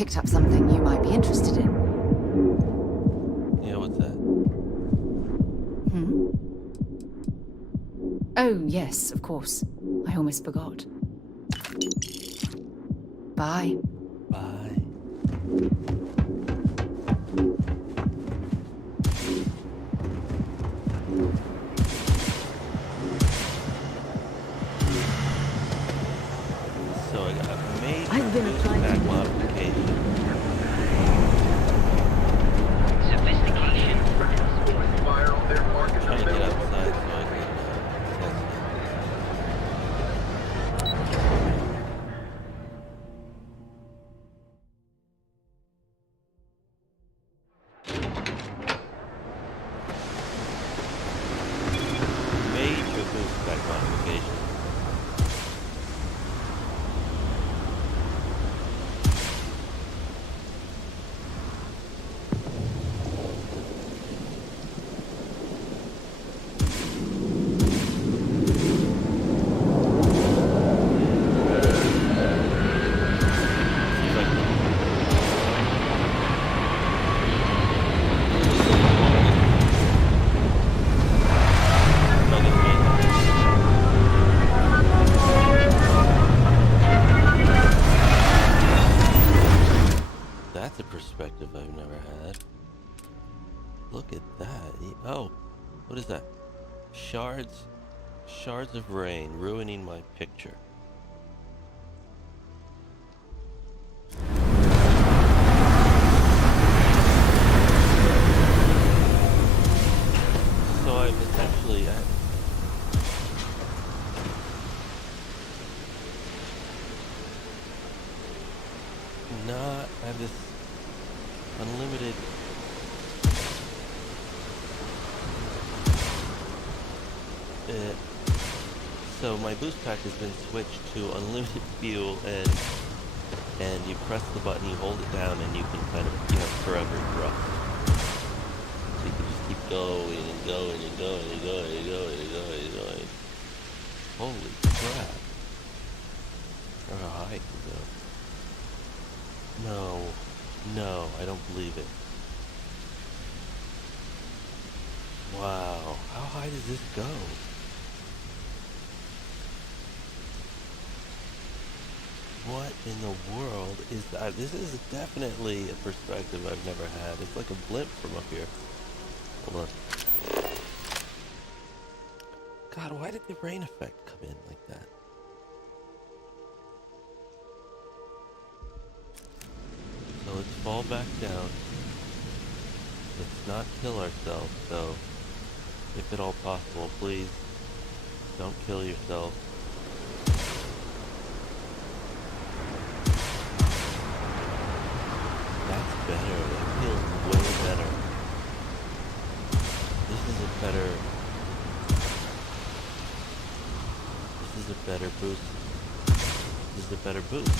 picked up something you might be interested in. Yeah, what's that? Hmm? Oh, yes, of course. I almost forgot. Bye. Bye. So I got a major I've been boost applying pack to- modification. Sophistication. Fire on their market Trying to get available. outside so I can test it. Major boost pack modification. Seems like I'll get the main line. That's a perspective I've never had. Look at that. Oh, what is that? Shards of rain ruining my picture. So I've essentially I have this unlimited so my boost pack has been switched to unlimited fuel, and you press the button, you hold it down, and you can kind of, forever thrust. So you can just keep going and going and going and going and going and going and going. Holy crap. Or how high it can go. No, I don't believe it. Wow, how high does this go? What in the world is that? This is definitely a perspective I've never had. It's like a blimp from up here. Hold on. God, why did the rain effect come in like that? So let's fall back down. Let's not kill ourselves, so if at all possible, please don't kill yourself. That's better. That feels way better. This is a better boost. This is a better boost.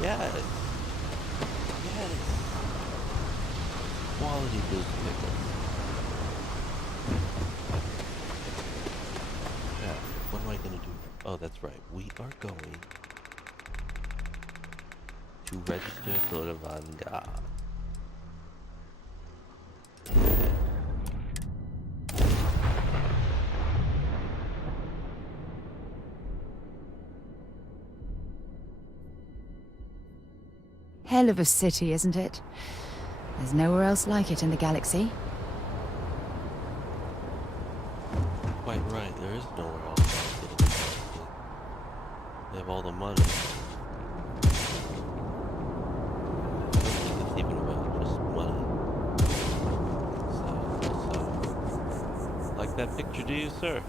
Yes. Yes. Quality boost pickles. Yeah, what am I gonna do? Oh, that's right. We are going to register for the Vanguard. Hell of a city, isn't it? There's nowhere else like it in the galaxy. Quite right, there is nowhere else like it in the galaxy. They have all the money. I don't think it's even about just money. So, like that picture, do you, sir?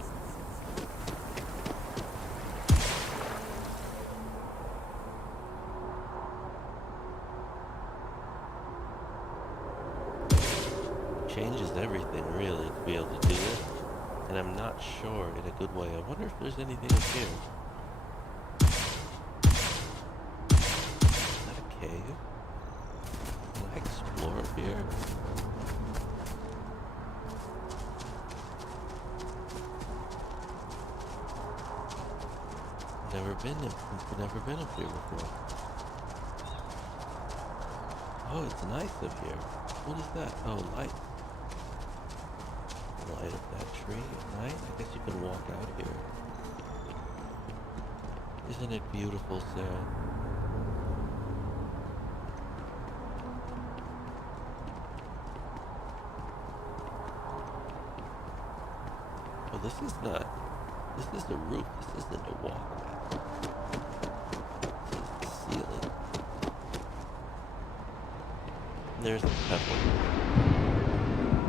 Changes everything, really, to be able to do this. And I'm not sure in a good way. I wonder if there's anything up here. Is that a cave? Can I explore up here? Never been up here before. Oh, it's nice up here. What is that? Oh, light. Light up that tree at night. I guess you can walk out here. Isn't it beautiful, Sarah? Oh, this is not. This is the roof. This isn't a walkway. This is the ceiling. There's the pebble.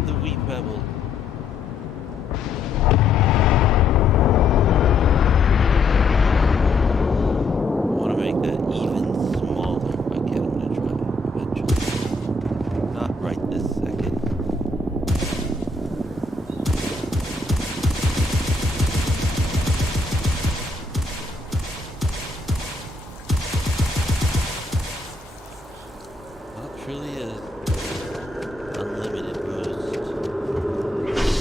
The wee pebble. I want to make that even smaller if I can. I'm going to try eventually. Not right this second. Not truly a unlimited boost.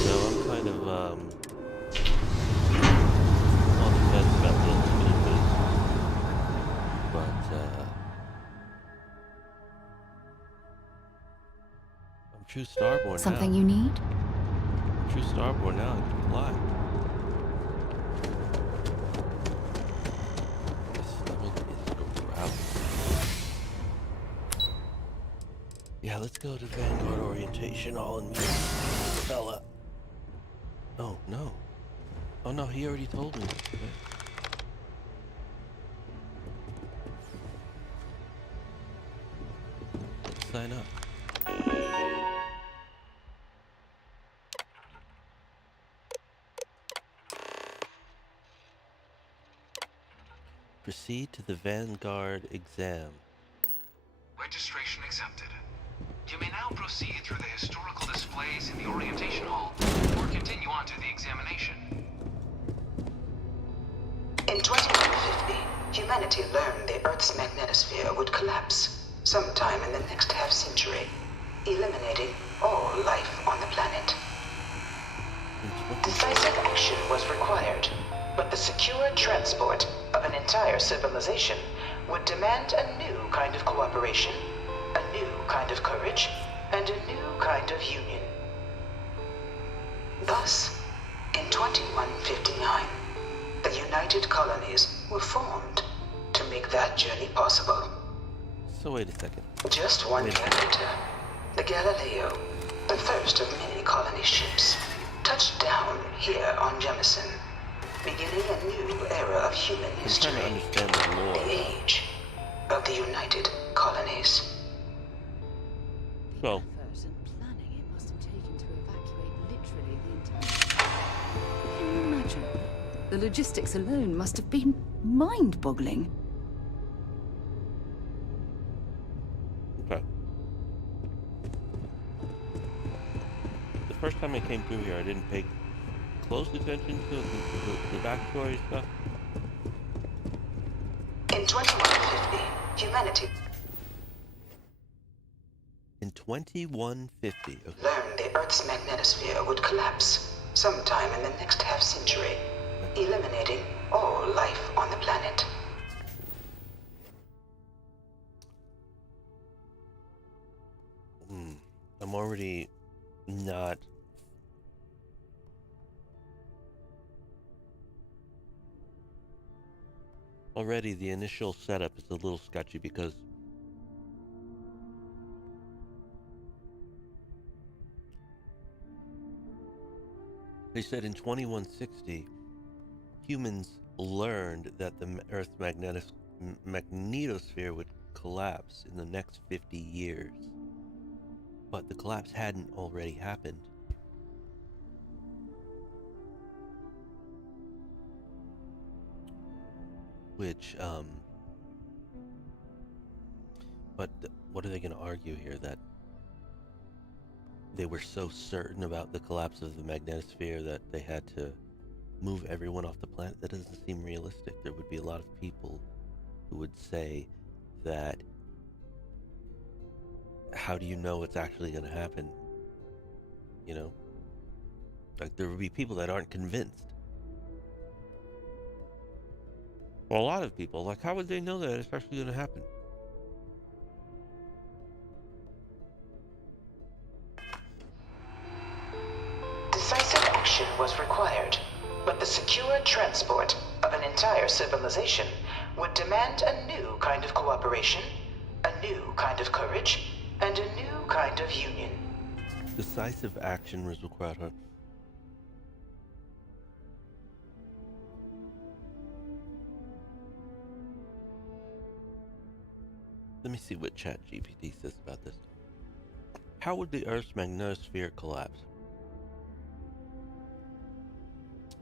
So I'm kind of on the fence about the unlimited boost. But I'm true Starborn Something now. you need? I'm true Starborn now. I can fly. My stomach is growling. Yeah, let's go to Vanguard orientation all in me, fella. Oh, no. Oh, no, he already told me. Okay. Let's sign up. Proceed to the Vanguard exam. Registration accepted. You may now proceed through the historical displays in the orientation hall, or continue on to the examination. In 2150, humanity learned the Earth's magnetosphere would collapse sometime in the next half-century, eliminating all life on the planet. Decisive action was required, but the secure transport of an entire civilization would demand a new kind of cooperation, a new kind of courage, and a new kind of union. Thus, in 2159, the United Colonies were formed to make that journey possible. So wait a second. Just one year later, the Galileo, the first of many colony ships, touched down here on Jemison, beginning a new era of human I'm history, trying to understand the lore. the age of the United Colonies. So, Effort and planning it must have taken to evacuate literally the entire... Can you imagine? The logistics alone must have been mind-boggling. okay. The first time I came through here, I didn't pay close attention to the backstory stuff. In 2150, humanity In 2150, okay. learned the Earth's magnetosphere would collapse sometime in the next half-century, eliminating all life on the planet. I'm already not... Already the initial setup is a little sketchy because they said in 2160 humans learned that the Earth's magnetosphere would collapse in the next 50 years. But the collapse hadn't already happened. Which, but what are they going to argue here? That they were so certain about the collapse of the magnetosphere that they had to move everyone off the planet? That doesn't seem realistic. There would be a lot of people who would say that, how do you know it's actually going to happen? You know? Like, there would be people that aren't convinced. Well, a lot of people, like, how would they know that it's actually going to happen? entire civilization would demand a new kind of cooperation, a new kind of courage, and a new kind of union. Decisive action was required. Huh? Let me see what ChatGPT says about this. How would the Earth's magnetosphere collapse?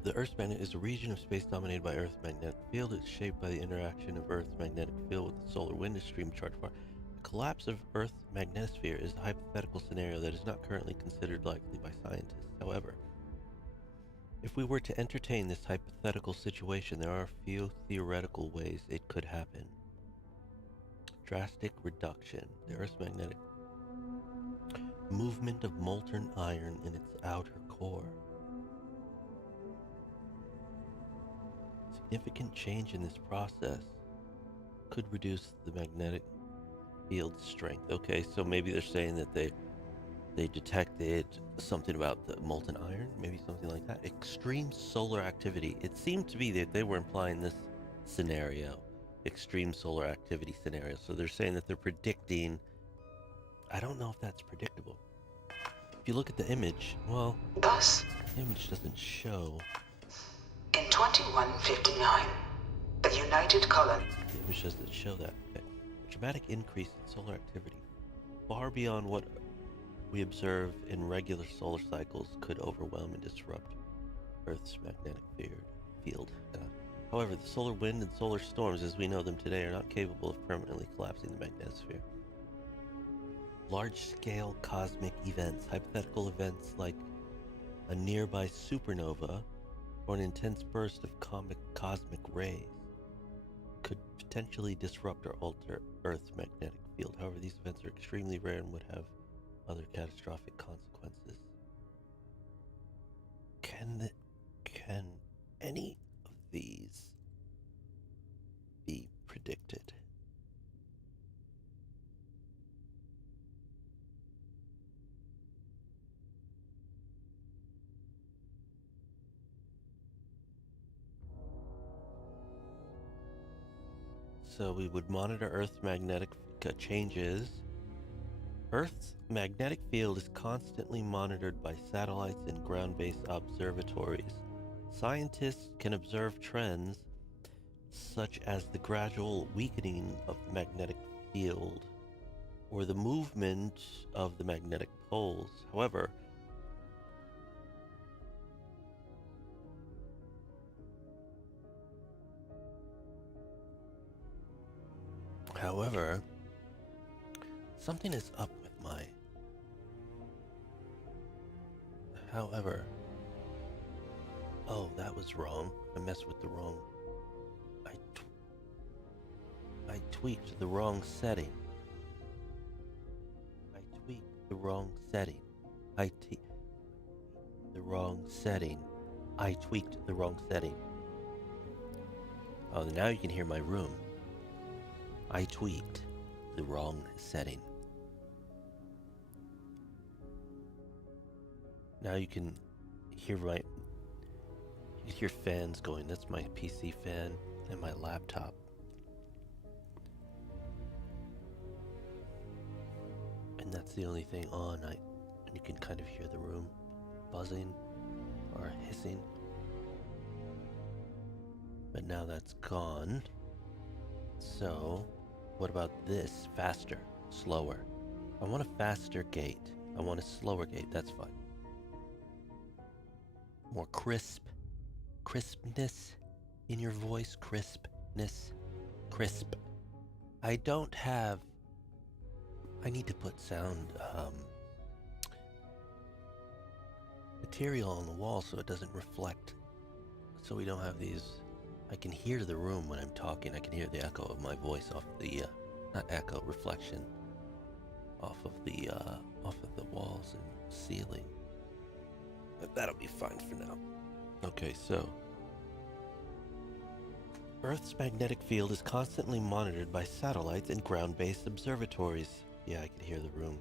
The Earth's magnet is a region of space dominated by Earth's magnetic field. It's shaped by the interaction of Earth's magnetic field with the solar wind, a stream chart far. The collapse of Earth's magnetosphere is a hypothetical scenario that is not currently considered likely by scientists. However, if we were to entertain this hypothetical situation, there are a few theoretical ways it could happen. Drastic reduction. The Earth's magnetic movement of molten iron in its outer core. Significant change in this process could reduce the magnetic field strength. Okay, so maybe they're saying that they detected something about the molten iron, maybe something like that. Extreme solar activity. It seemed to be that they were implying this scenario, extreme solar activity scenario. So they're saying that they're predicting. I don't know if that's predictable. If you look at the image, well, Thus, the image doesn't show. in 2159, the United Colony. The image doesn't show that. Okay. A dramatic increase in solar activity, far beyond what we observe in regular solar cycles, could overwhelm and disrupt Earth's magnetic field. However, the solar wind and solar storms as we know them today are not capable of permanently collapsing the magnetosphere. Large-scale cosmic events, hypothetical events like a nearby supernova or an intense burst of cosmic rays, could potentially disrupt or alter Earth's magnetic field. However, these events are extremely rare and would have other catastrophic consequences. Can any of these be predicted? So we would monitor Earth's magnetic changes. Earth's magnetic field is constantly monitored by satellites and ground-based observatories. Scientists can observe trends such as the gradual weakening of the magnetic field or the movement of the magnetic poles. However, something is up with my... Oh, that was wrong. I messed with the wrong... I tweaked the wrong setting. I tweaked the wrong setting. I tweaked the wrong setting. Oh, now you can hear my room. I tweaked the wrong setting. Now you can hear fans going. That's my PC fan and my laptop. And that's the only thing on. And you can kind of hear the room buzzing or hissing. But now that's gone. So, what about this? Faster, slower. I want a faster gate. I want a slower gate. That's fine. More crispness in your voice. Crisp. I need to put sound material on the wall so it doesn't reflect, so we don't have these. I can hear the room when I'm talking. I can hear the echo of my voice off the not echo, reflection off of the walls and ceiling. But that'll be fine for now. Okay, so Earth's magnetic field is constantly monitored by satellites and ground-based observatories. Yeah, I can hear the room.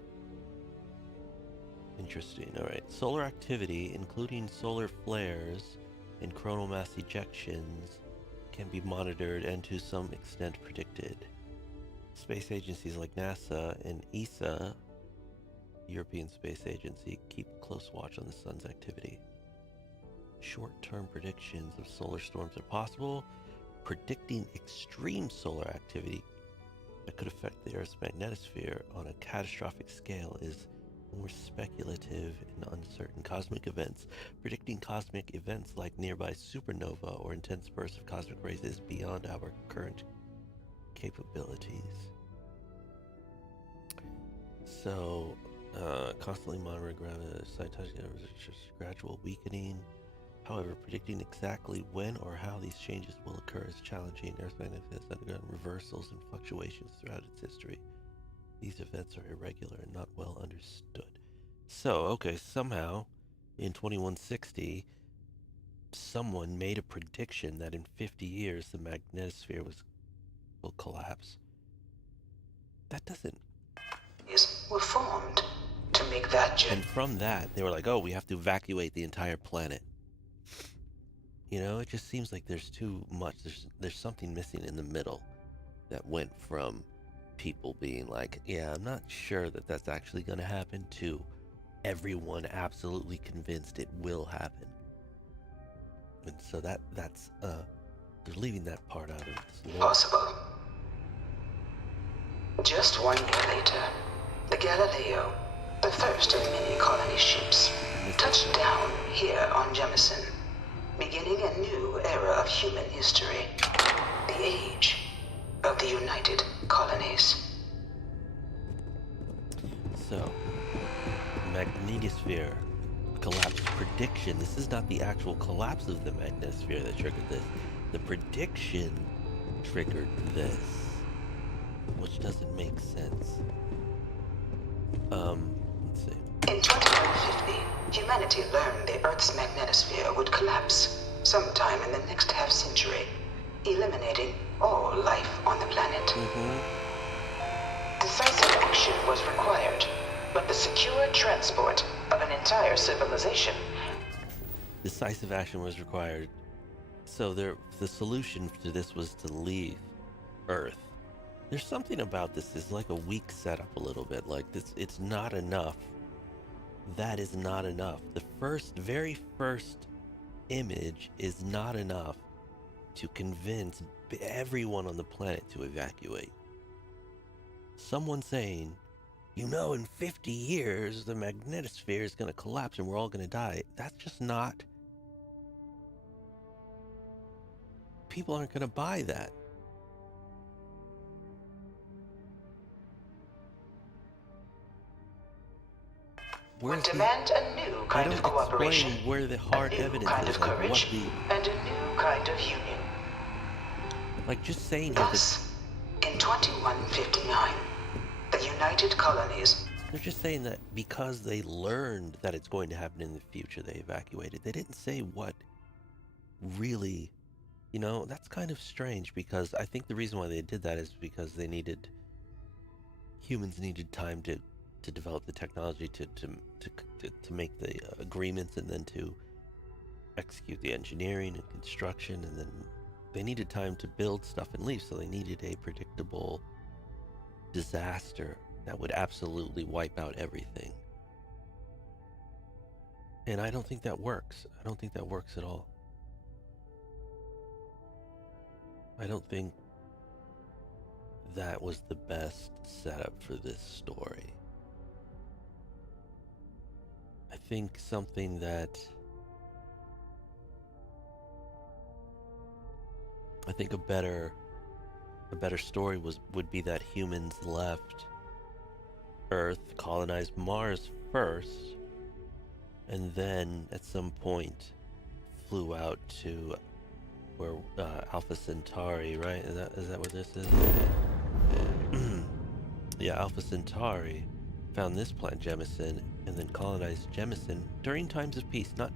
Interesting. All right. Solar activity, including solar flares and coronal mass ejections, can be monitored and to some extent predicted. Space agencies like NASA and ESA, European Space Agency, keep close watch on the sun's activity. Short-term predictions of solar storms are possible. Predicting extreme solar activity that could affect the Earth's magnetosphere on a catastrophic scale is more speculative and uncertain. Cosmic events. Predicting cosmic events like nearby supernova or intense bursts of cosmic rays is beyond our current capabilities. So, constantly monitoring gradual weakening. However, predicting exactly when or how these changes will occur is challenging. Earth's magnetism has undergone reversals and fluctuations throughout its history. These events are irregular and not well understood. So, okay, somehow, in 2160, someone made a prediction that in 50 years the magnetosphere will collapse. That doesn't... Were formed to make that journey. And from that, they were like, oh, we have to evacuate the entire planet. You know, it just seems like there's too much. There's something missing in the middle that went from people being like, yeah, I'm not sure that that's actually going to happen, to everyone absolutely convinced it will happen. And so that's they're leaving that part out of this. Possible. Just 1 year later, the Galileo, the first of many colony ships, touched down here on Jemison, beginning a new era of human history, the age of the United Colonies. So, magnetosphere collapse prediction. This is not the actual collapse of the magnetosphere that triggered this. The prediction triggered this, which doesn't make sense. Let's see. In 2150, humanity learned the Earth's magnetosphere would collapse sometime in the next half-century, eliminating all life on the planet. Decisive action was required, but the secure transport of an entire civilization. Decisive action was required. So the solution to this was to leave Earth. There's something about this. It's like a weak setup a little bit. Like this, it's not enough. That is not enough. The very first image is not enough to convince everyone on the planet to evacuate. Someone saying, you know, in 50 years, the magnetosphere is going to collapse and we're all going to die. That's just not... People aren't going to buy that. Would demand a new kind of cooperation, explain where the hard a new evidence kind is, of like courage, what and a new kind of union. like just saying here that Thus, in 2159, the United Colonies. they're just saying that because they learned that it's going to happen in the future, they evacuated. They didn't say what really, you know, that's kind of strange, because I think the reason why they did that is because humans needed time to develop the technology to make the agreements, and then to execute the engineering and construction, and then they needed time to build stuff and leave, so they needed a predictable disaster that would absolutely wipe out everything. And I don't think that works. I don't think that works at all. I don't think that was the best setup for this story. I think something that... I think a better story would be that humans left Earth, colonized Mars first, and then at some point flew out to where Alpha Centauri, right? Is that where this is? Yeah, Alpha Centauri found this planet Jemison and then colonized Jemison during times of peace, not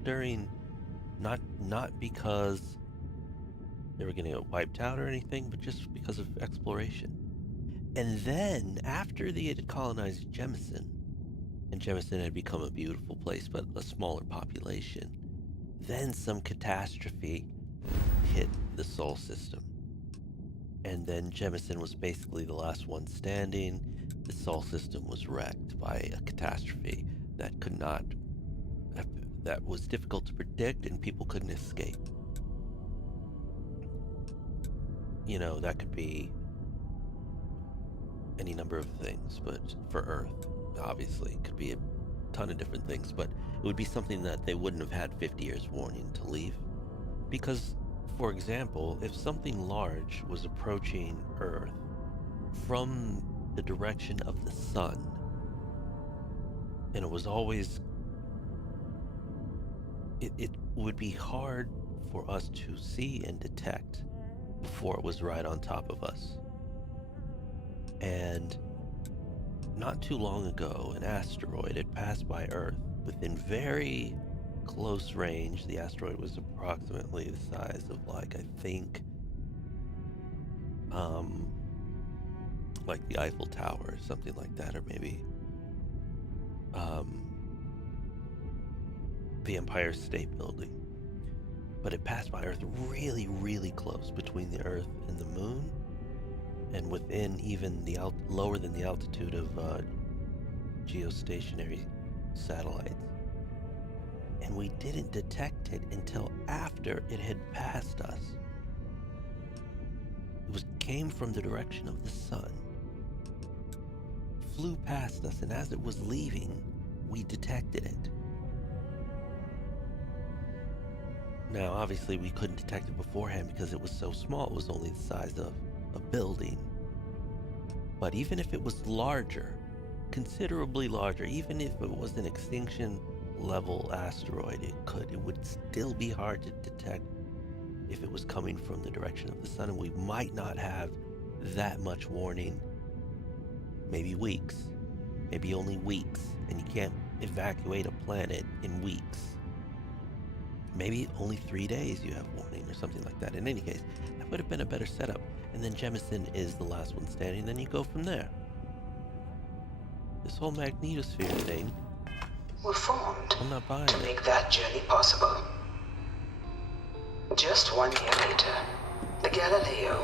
because they were going to get wiped out or anything, but just because of exploration. And then, after they had colonized Jemison, and Jemison had become a beautiful place, but a smaller population, then some catastrophe hit the Sol system. And then Jemison was basically the last one standing. The Sol system was wrecked by a catastrophe that that was difficult to predict and people couldn't escape. You know, that could be any number of things, but for Earth, obviously, it could be a ton of different things, but it would be something that they wouldn't have had 50 years warning to leave. Because, for example, if something large was approaching Earth from the direction of the sun, and it was always, it would be hard for us to see and detect before it was right on top of us. And not too long ago, an asteroid had passed by Earth within very close range. The asteroid was approximately the size of, like, I think, like the Eiffel Tower or something like that, or maybe the Empire State Building. But it passed by Earth really, really close, between the Earth and the Moon, and within even the lower than the altitude of geostationary satellites. And we didn't detect it until after it had passed us. It came from the direction of the sun, flew past us, and as it was leaving, we detected it. Now, obviously, we couldn't detect it beforehand because it was so small. It was only the size of a building. But even if it was larger, considerably larger, even if it was an extinction level asteroid, it would still be hard to detect if it was coming from the direction of the sun, and we might not have that much warning. Maybe weeks, maybe only weeks, and you can't evacuate a planet in weeks. Maybe only 3 days you have warning or something like that. In any case, that would have been a better setup. And then Jemison is the last one standing, then you go from there. This whole magnetosphere thing, were formed I'm not buying to it. make that journey possible. Just 1 year later, the Galileo,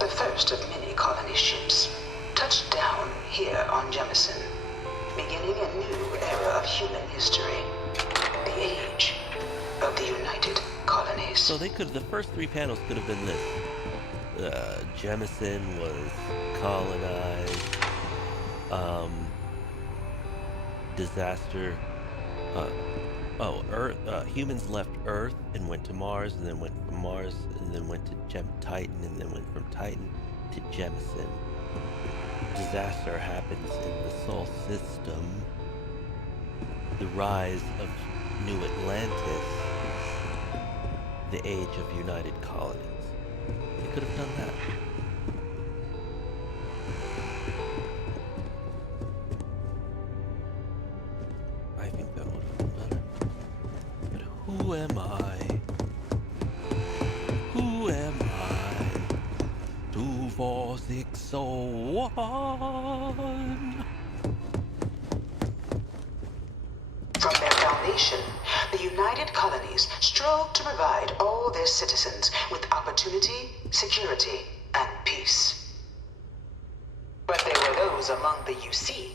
the first of many colony ships, touched down here on Jemison, beginning a new era of human history, the age of the United Colonies. So they could, the first 3 panels could have been this. Jemison was colonized, disaster, Earth, humans left Earth and went to Mars, and then went from Mars, and then went to Titan, and then went from Titan to Jemison. Disaster happens in the Sol system. The rise of New Atlantis. The age of United Colonies. They could have done that. I think that would have been better. But who am I? Who am I? 24601. From their foundation, the United Colonies strove to provide all their citizens with opportunity, security, and peace. But there were those among the UC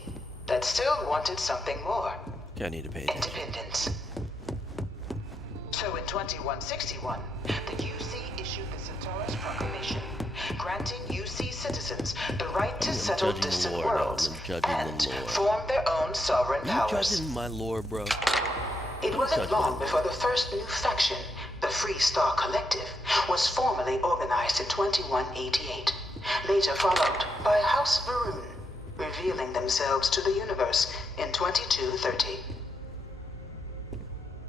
that still wanted something more. I need to pay attention. Independence. So in 2161, the UC issued the Centaurus Proclamation, granting UC citizens the right to settle judging the distant lore now. worlds I'm judging and the lore. form their own sovereign You powers. judging my lore, bro? It wasn't long before the first new faction, the Free Star Collective, was formally organized in 2188, later followed by House Varun, revealing themselves to the universe in 2230.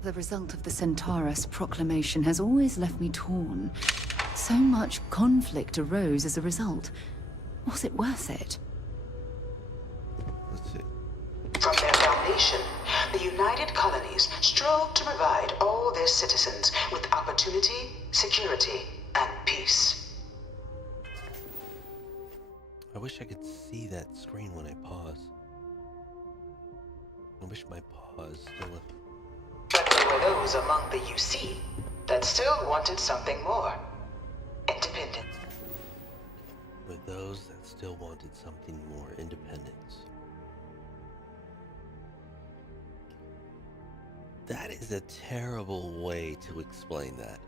The result of the Centaurus proclamation has always left me torn. So much conflict arose as a result. Was it worth it? Let's see. From their foundation, the United Colonies strove to provide all their citizens with opportunity, security, and peace. I wish I could see that screen when I pause. I wish my pause still. But there were those among the UC that still wanted something more. independence. With those that still wanted something more independence. That is a terrible way to explain that.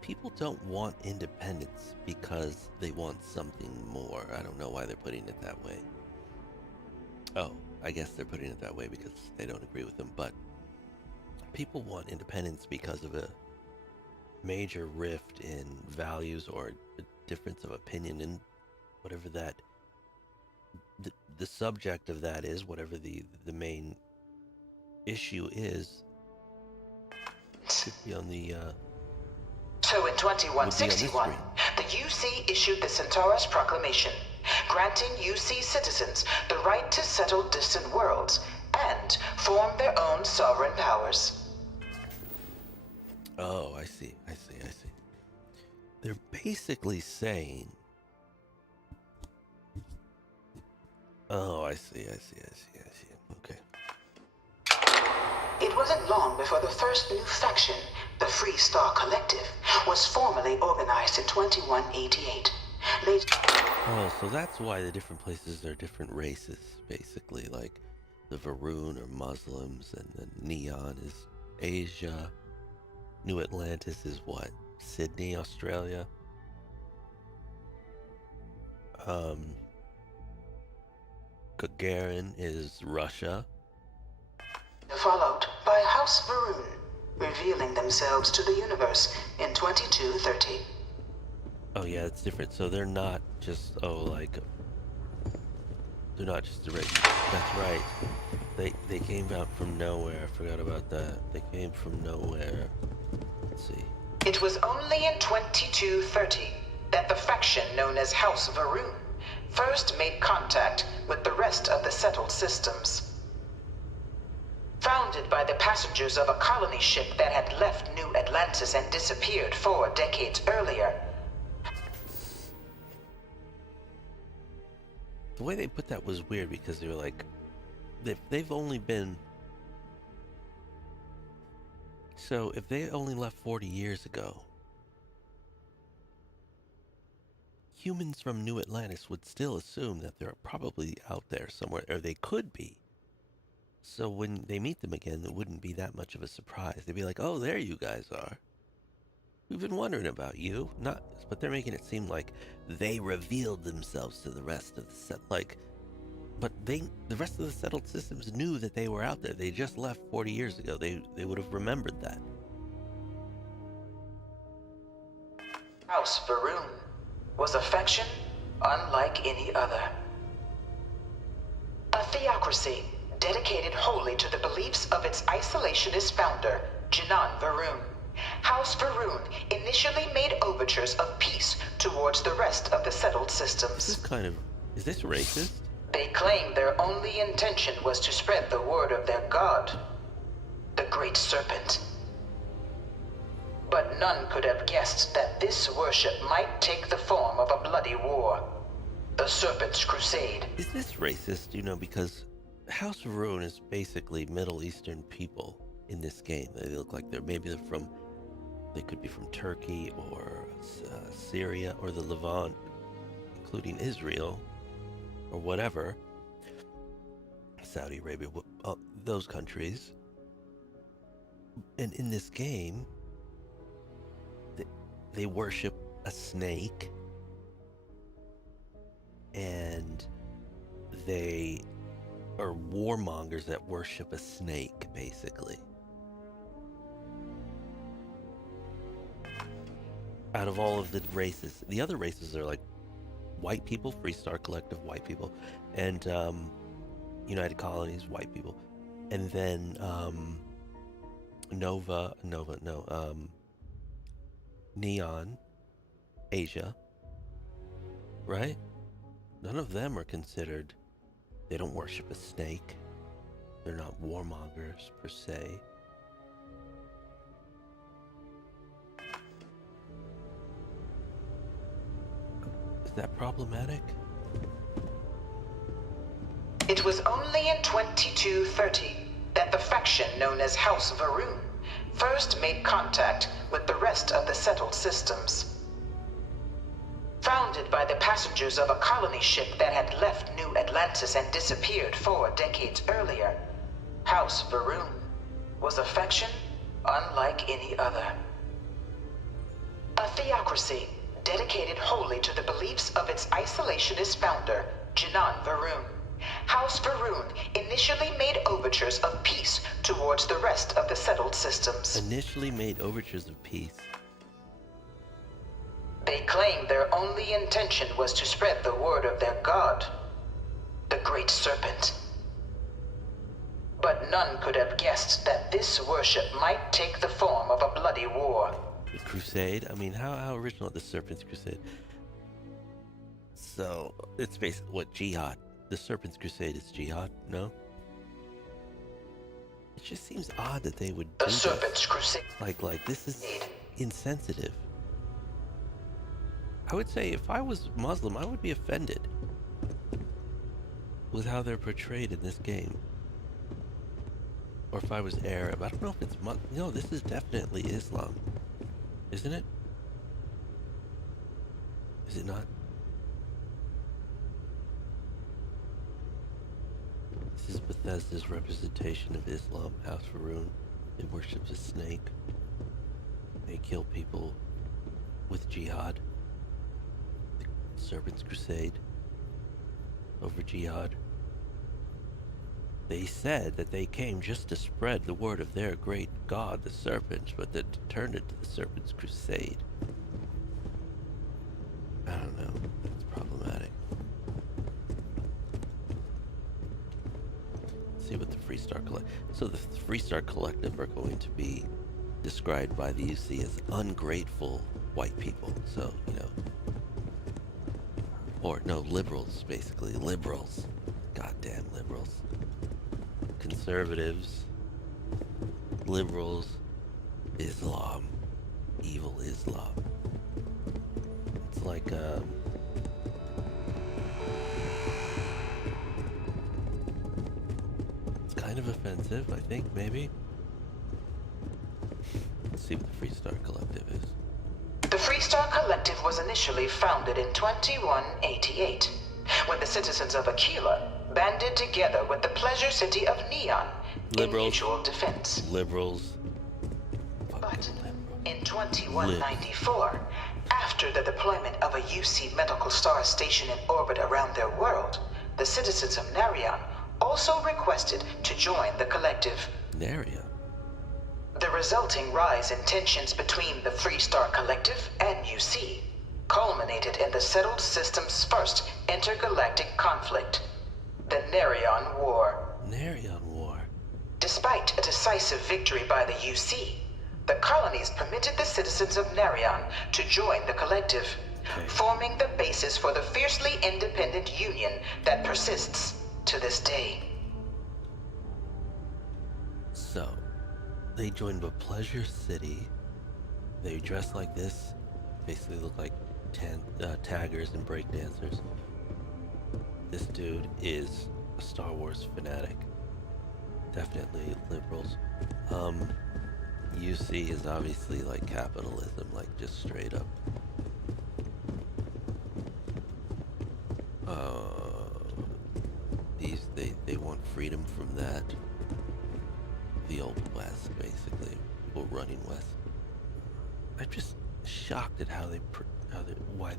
People don't want independence because they want something more. I don't know why they're putting it that way. Oh, I guess they're putting it that way because they don't agree with them, but people want independence because of a major rift in values or a difference of opinion in whatever that the subject of that is, whatever the main issue is. Could be on the So in would be on this 2161, screen. the UC issued the Centaurus Proclamation, granting UC citizens the right to settle distant worlds and form their own sovereign powers. Oh, I see. They're basically saying, oh, I see. Okay. It wasn't long before the first new faction, the Free Star Collective, was formally organized in 2188. Oh, so that's why the different places are different races, basically. Like the Varun are Muslims, and the Neon is Asia. New Atlantis is what? Sydney, Australia. Gagarin is Russia. Followed by House Varun, revealing themselves to the universe in 2230. Oh yeah, it's different. So they're not just they're not just a race. That's right. They came out from nowhere. I forgot about that. They came from nowhere. Let's see. It was only in 2230 that the faction known as House Varun first made contact with the rest of the settled systems. Founded by the passengers of a colony ship that had left New Atlantis and disappeared 4 decades earlier. The way they put that was weird because they were like, they've only been. So if they only left 40 years ago, humans from New Atlantis would still assume that they're probably out there somewhere, or they could be. So when they meet them again, it wouldn't be that much of a surprise. They'd be like, oh, there you guys are. We've been wondering about you. But they're making it seem like they revealed themselves to the rest of the set. But the rest of the settled systems knew that they were out there. They just left 40 years ago. They would have remembered that. House Varun was a faction unlike any other. A theocracy dedicated wholly to the beliefs of its isolationist founder, Jinan Varun. House Varun initially made overtures of peace towards the rest of the settled systems. Is this racist? They claimed their only intention was to spread the word of their god, the Great Serpent. But none could have guessed that this worship might take the form of a bloody war. The Serpent's Crusade. Is this racist? Because House Varun is basically Middle Eastern people in this game. They look like they could be from Turkey or Syria or the Levant, including Israel or whatever, Saudi Arabia, those countries. And in this game, they worship a snake, and they are warmongers that worship a snake, basically. Out of all of the races, the other races are like white people, Free Star Collective, white people, and United Colonies, white people, and then Neon, Asia, right? None of them are considered. They don't worship a snake. They're not warmongers per se. Is that problematic? It was only in 2230 that the faction known as House Varun first made contact with the rest of the settled systems. founded by the passengers of a colony ship that had left New Atlantis and disappeared 4 decades earlier, House Varun was a faction unlike any other. A theocracy dedicated wholly to the beliefs of its isolationist founder, Jinan Varun. House Varun initially made overtures of peace towards the rest of the settled systems. Initially made overtures of peace. They claimed their only intention was to spread the word of their god, the Great Serpent. But none could have guessed that this worship might take the form of a bloody war. The Crusade? I mean, how original the Serpent's Crusade? So, it's basically what, jihad? The Serpent's Crusade is jihad, no? It just seems odd that they would do The Serpent's this. Crusade. Like, this is insensitive. I would say if I was Muslim, I would be offended with how they're portrayed in this game. Or if I was Arab. I don't know if it's no, this is definitely Islam. Isn't it? Is it not? This is Bethesda's representation of Islam, House Varun. It worships a snake. They kill people with jihad. The Serpent's Crusade over jihad. They said that they came just to spread the word of their great god, the Serpent, but that turned into the Serpent's Crusade. I don't know. It's problematic. Let's see what the Freestar Collective... So the Freestar Collective are going to be described by the UC as ungrateful white people. So, you know... Or, no, liberals, basically. Liberals. Goddamn liberals. Conservatives, liberals, Islam, evil Islam. It's like, it's kind of offensive, I think, maybe. Let's see what the Freestar Collective is. The Freestar Collective was initially founded in 2188, when the citizens of Aquila banded together with the pleasure city of Neon in mutual defense. Liberals. But in 2194, after the deployment of a UC medical star station in orbit around their world, the citizens of Narion also requested to join the collective. Narion? The resulting rise in tensions between the Freestar Collective and UC culminated in the settled system's first intergalactic conflict, the Narion War. Narion War. Despite a decisive victory by the UC, the colonies permitted the citizens of Narion to join the collective, forming the basis for the fiercely independent union that persists to this day. So, they joined the Pleasure City. They dress like this, basically look like taggers and breakdancers. This dude is a Star Wars fanatic. Definitely liberals. UC is obviously like capitalism, like just straight up. They want freedom from that. The old West, basically. People running West. I'm just shocked at why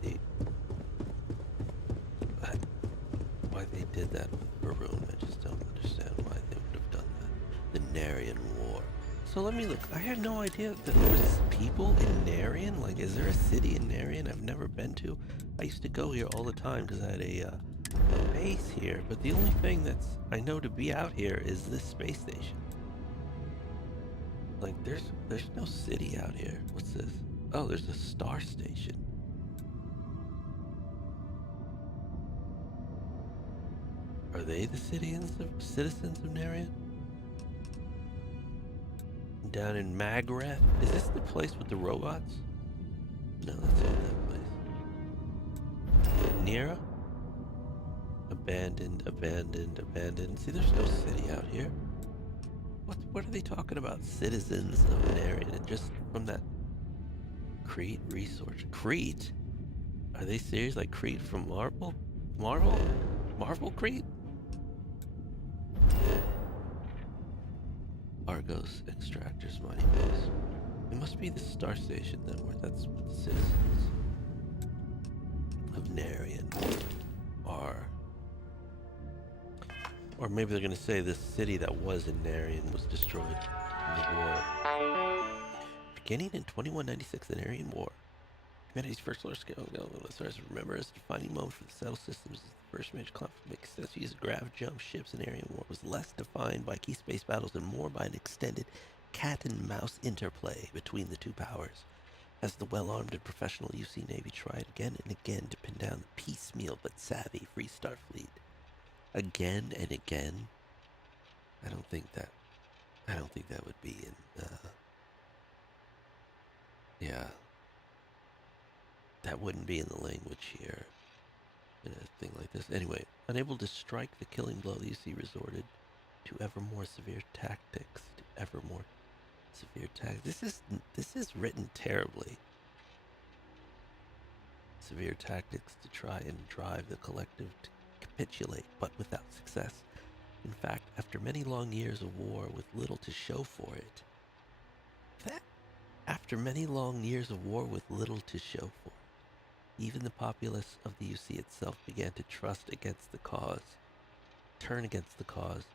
they did that with Varun. I just don't understand why they would have done that. The Narion War. So let me look. I had no idea that there was people in Narion. Like, is there a city in Narion I've never been to? I used to go here all the time because I had a base here. But the only thing that's I know to be out here is this space station. Like, there's no city out here. What's this? Oh, there's a star station. Are they the citizens of Narion? Down in Magrath? Is this the place with the robots? No, that's not that place. Nira? Abandoned. See, there's no city out here. What are they talking about? Citizens of Narion. And just from that Crete resource. Crete? Are they serious? Like Creed from Marvel? Marvel Creed? Argos extractors mining base. It must be the star station then, where that's what the citizens of Narian are. Or maybe they're gonna say the city that was in Narian was destroyed in the war. Beginning in 2196, the Narian War. Humanity's first large-scale stars remember as a defining moment for the settled systems. The first major conflict makes sense to use grav jump ships in Aryan War was less defined by key space battles and more by an extended cat-and-mouse interplay between the two powers. As the well-armed and professional UC Navy tried again and again to pin down the piecemeal but savvy Free Star fleet. Again and again. I don't think that would be in. Yeah. That wouldn't be in the language here in a thing like this. Anyway, unable to strike the killing blow, the UC resorted to ever more severe tactics. This is written terribly. Severe tactics to try and drive the collective to capitulate, but without success. In fact, after many long years of war with little to show for it, even the populace of the UC itself began to turn against the cause,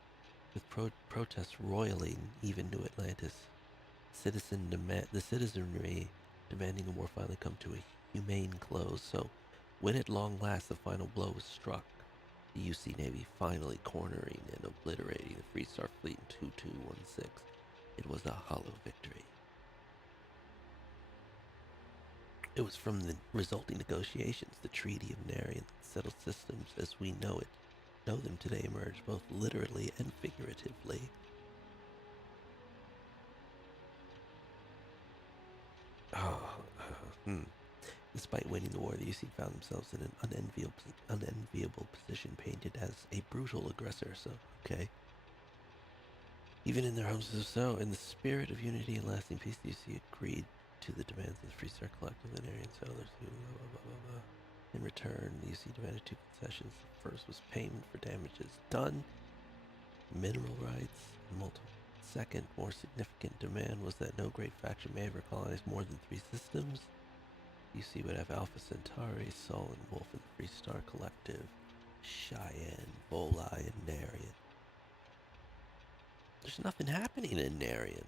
with protests roiling even New Atlantis. The citizenry demanding the war finally come to a humane close. So, when at long last the final blow was struck, the UC Navy finally cornering and obliterating the Free Star fleet in 2216, it was a hollow victory. It was from the resulting negotiations, the Treaty of Narian, settled systems as we know them today emerged both literally and figuratively. Despite winning the war, the UC found themselves in an unenviable position, painted as a brutal aggressor. So, okay. Even in their homes, so in the spirit of unity and lasting peace, the UC agreed to the demands of the Free Star Collective and Aryan settlers who In return, the UC demanded two concessions. The first was payment for damages done, mineral rights, and multiple. Second, more significant demand was that no great faction may ever colonize more than 3 systems. UC would have Alpha Centauri, Sol, and Wolf in the Free Star Collective, Cheyenne, Volai, and Narian. There's nothing happening in Narian.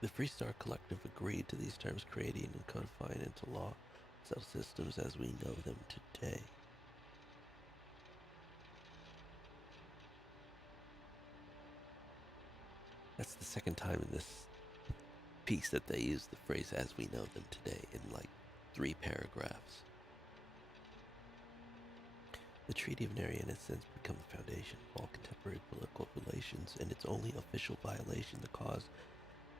The Free Star Collective agreed to these terms, creating and codifying into law cell systems as we know them today. That's the second time in this piece that they use the phrase "as we know them today" in like 3 paragraphs. The Treaty of Narian has since become the foundation of all contemporary political relations, and its only official violation the cause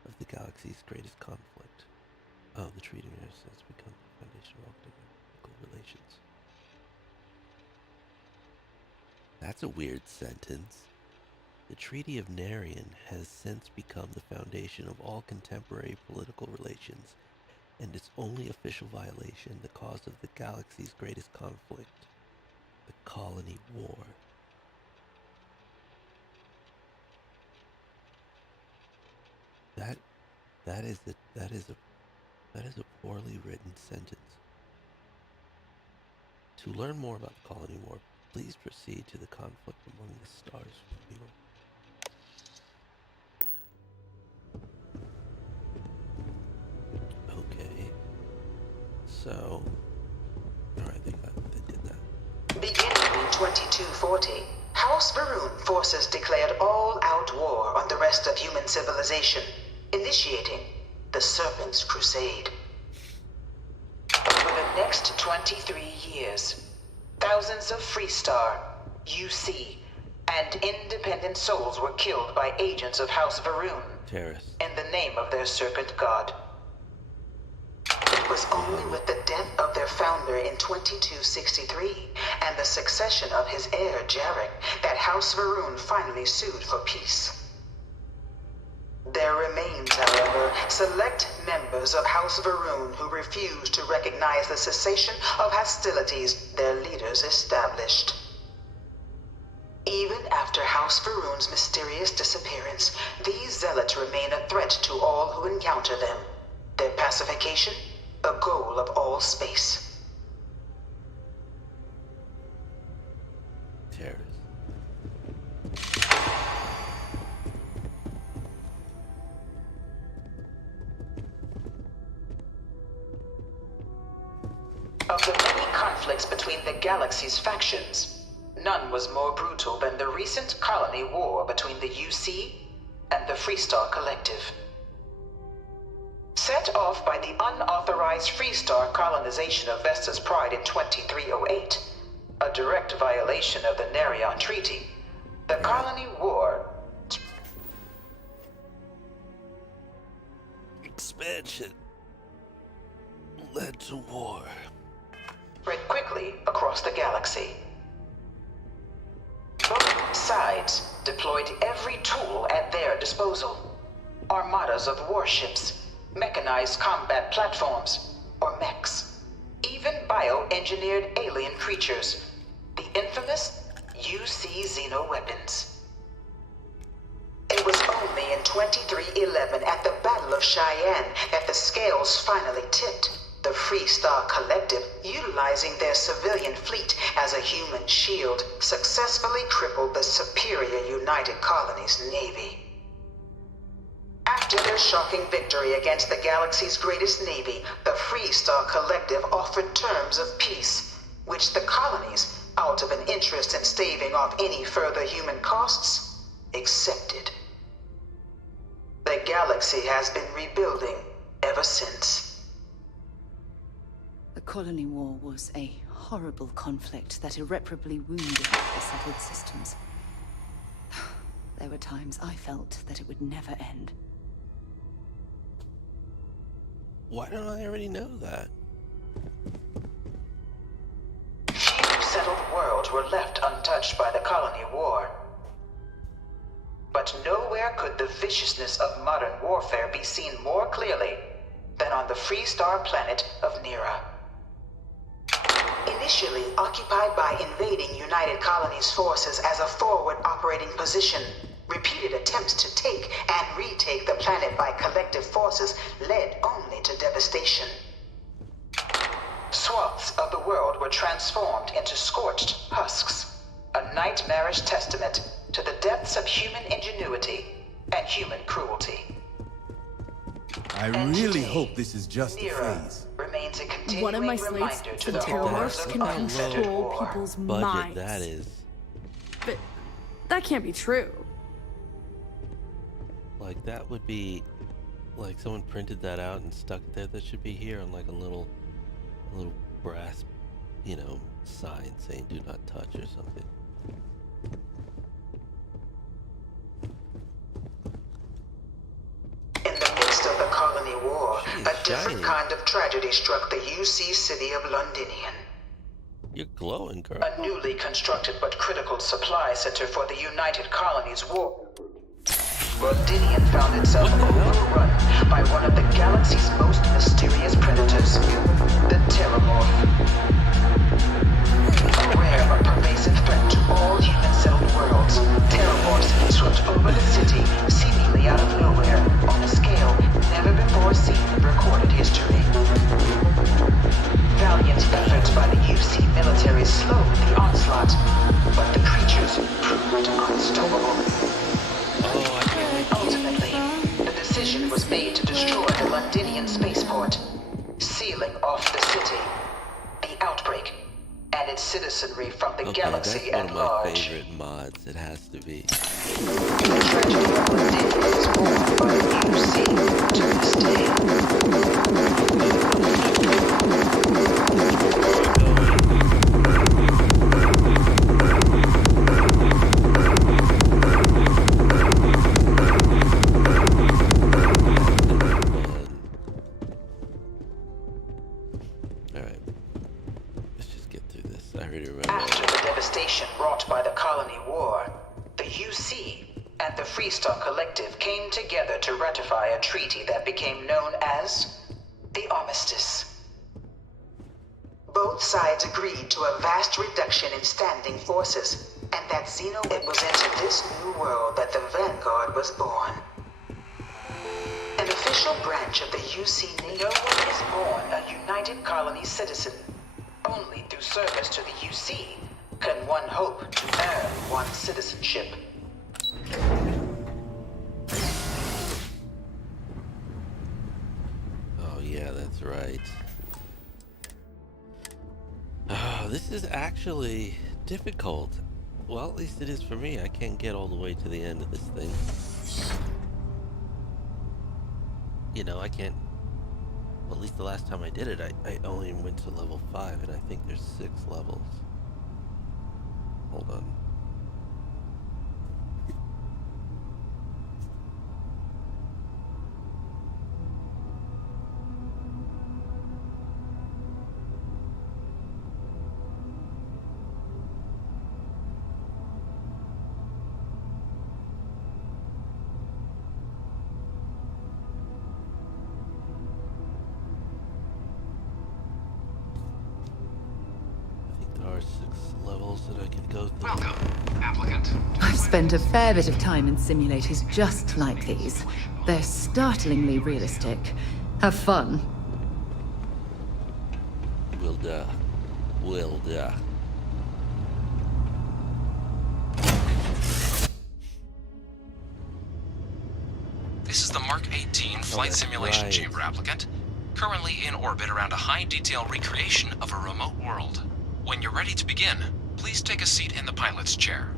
of the galaxy's greatest conflict. Oh, the Treaty of Narian has since become the foundation of all contemporary political relations. That's a weird sentence. The Treaty of Narian has since become the foundation of all contemporary political relations, and its only official violation the cause of the galaxy's greatest conflict, the Colony War. That is a poorly written sentence. To learn more about the Colony War, please proceed to the conflict among the stars. Okay. So, alright, they did that. Beginning in 2240, House Varun forces declared all-out war on the rest of human civilization, initiating the Serpent's Crusade. For the next 23 years, thousands of Freestar, UC, and independent souls were killed by agents of House Varun in the name of their serpent god. It was only with the death of their founder in 2263 and the succession of his heir Jarek that House Varun finally sued for peace. There remains, however, select members of House Varun who refuse to recognize the cessation of hostilities their leaders established. Even after House Varun's mysterious disappearance, these zealots remain a threat to all who encounter them. Their pacification, a goal of all space. Terrorists. Of the many conflicts between the galaxy's factions, none was more brutal than the recent colony war between the UC and the Freestar Collective. Set off by the unauthorized Freestar colonization of Vesta's Pride in 2308, a direct violation of the Nerion Treaty, the colony war Expansion led to war. spread quickly across the galaxy. Both sides deployed every tool at their disposal. Armadas of warships, mechanized combat platforms, or mechs, even bio-engineered alien creatures, the infamous UC xeno-weapons. It was only in 2311 at the Battle of Cheyenne that the scales finally tipped. The Freestar Collective, utilizing their civilian fleet as a human shield, successfully crippled the superior United Colonies Navy. After their shocking victory against the galaxy's greatest navy, the Freestar Collective offered terms of peace, which the colonies, out of an interest in staving off any further human costs, accepted. The galaxy has been rebuilding ever since. The colony war was a horrible conflict that irreparably wounded the settled systems. There were times I felt that it would never end. Why don't I already know that? Few settled worlds were left untouched by the colony war. But nowhere could the viciousness of modern warfare be seen more clearly than on the Freestar planet of Nera. Initially occupied by invading United Colonies forces as a forward operating position, repeated attempts to take and retake the planet by collective forces led only to devastation. Swaths of the world were transformed into scorched husks, a nightmarish testament to the depths of human ingenuity and human cruelty. I And really today, hope this is just a Nera phase. remains a continuing One of my slates, reminder to the the horrors terrorists of can unfettered control war. people's Budget minds. that is. But that can't be true. Like that would be like someone printed that out and stuck it there. That should be here on like a little brass, sign saying "Do not touch" or something. In the midst of the colony war, She a is different shiny. kind of tragedy struck the UC city of Londinian. You're glowing, girl. A newly constructed but critical supply center for the United Colonies war. Londinian found itself overrun by one of the galaxy's most mysterious predators, the Terramorph. A rare but pervasive threat to all human-settled worlds, Terramorphs swept over the city, seemingly out of nowhere, on a scale never before seen in recorded history. Valiant efforts by the UC military slowed the onslaught, but the creatures proved unstoppable. Oh, I can't wait. Ultimately, the decision was made to destroy the Londinian spaceport, sealing off the city, the outbreak, and its citizenry from the Okay, galaxy that's one at of my large. favorite mods. It has to be. The tragedy of Londinian is borne by the UC to this day. Alright. Let's just get through this. I already remember. After the devastation wrought by the colony war, the UC and the Freestar Collective came together to ratify a treaty that became known as the Armistice. Both sides agreed to a vast reduction in standing forces, and that it was into this new world that the Vanguard was born. An official branch of the UC. No one is born a United Colony citizen. Only through service to the UC can one hope to earn one's citizenship. Oh yeah, that's right. Oh, this is actually difficult. Well, at least it is for me. I can't get all the way to the end of this thing. You know, I can't... Well, at least the last time I did it, I only went to level 5, and I think there's 6 levels. Hold on. There are 6 levels that I can go through. Welcome, applicant. I've spent a fair bit of time in simulators just like these. They're startlingly realistic. Have fun. Will da. Will da. This is the Mark 18 flight that's simulation right. chamber, applicant. Currently in orbit around a high-detail recreation of a remote world. When you're ready to begin, please take a seat in the pilot's chair.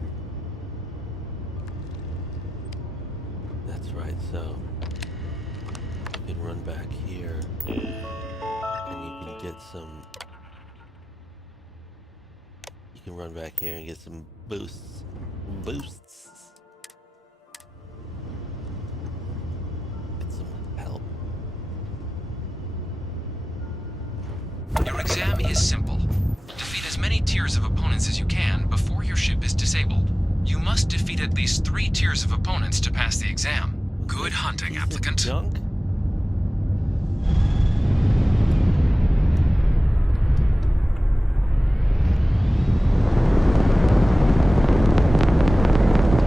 That's right, so you can run back here and you can get some... You can run back here and get some boosts. Boosts. Get some help. Your exam is simple. Defeat as many tiers of opponents as you can before your ship is disabled. You must defeat at least 3 tiers of opponents to pass the exam. Good hunting, Piece of applicant. junk?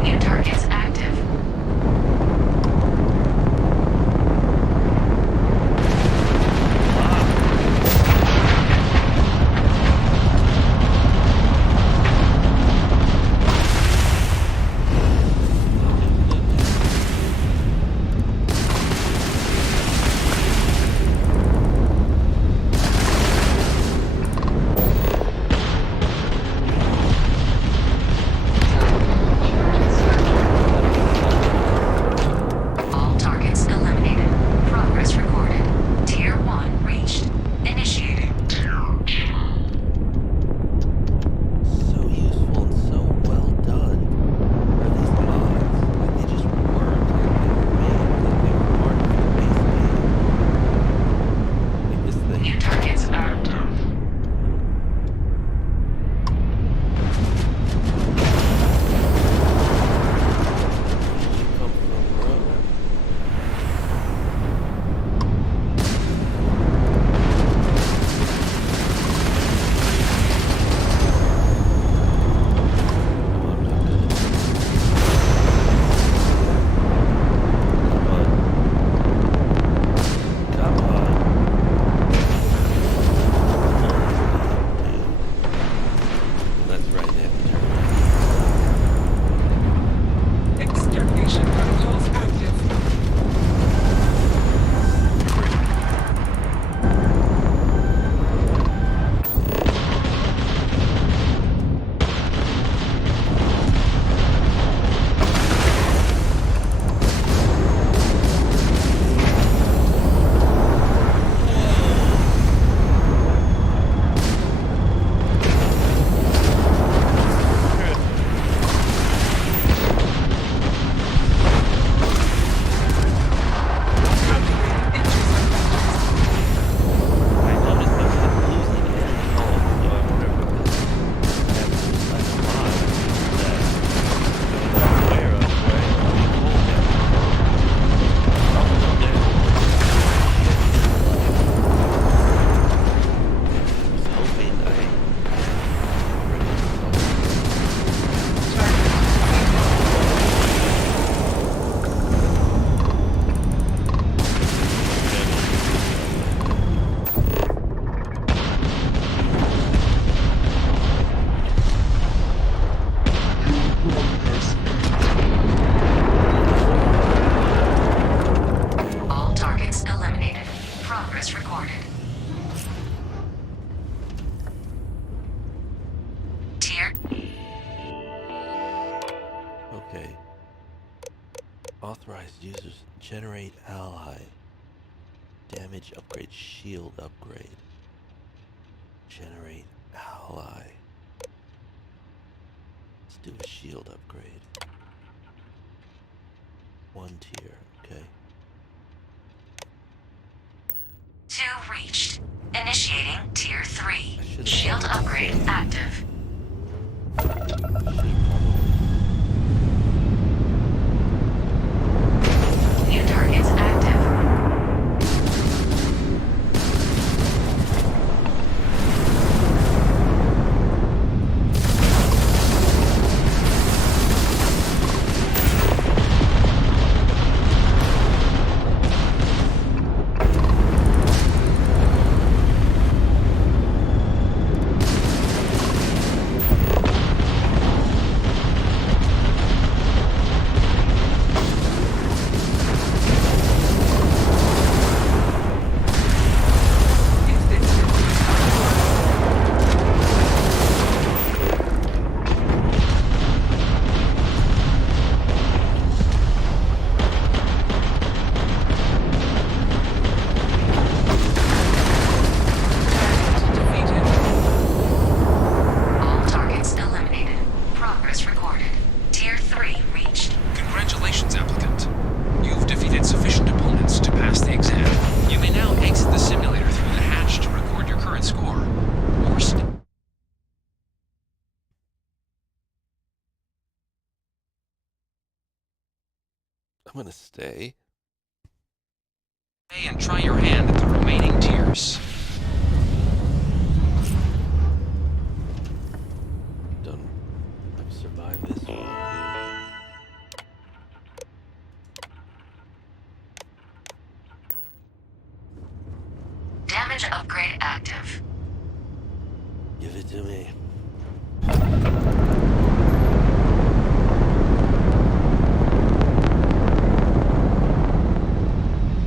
New targets active. Authorized users. Generate ally. Damage upgrade. Shield upgrade. Generate ally. Let's do a shield upgrade. 1 tier, okay. 2 reached. Initiating Tier 3. I should have Shield done the upgrade same. active. Should probably. New targets active. All targets eliminated. Progress recorded. Tier 3 reached. Congratulations, applicant. You've defeated sufficient opponents to pass the exam. You may now exit the simulator through the hatch to record your current score. Or stay I'm gonna stay. and try your hand at the remaining tiers. Done. I've survived this one. Damage upgrade active. Give it to me.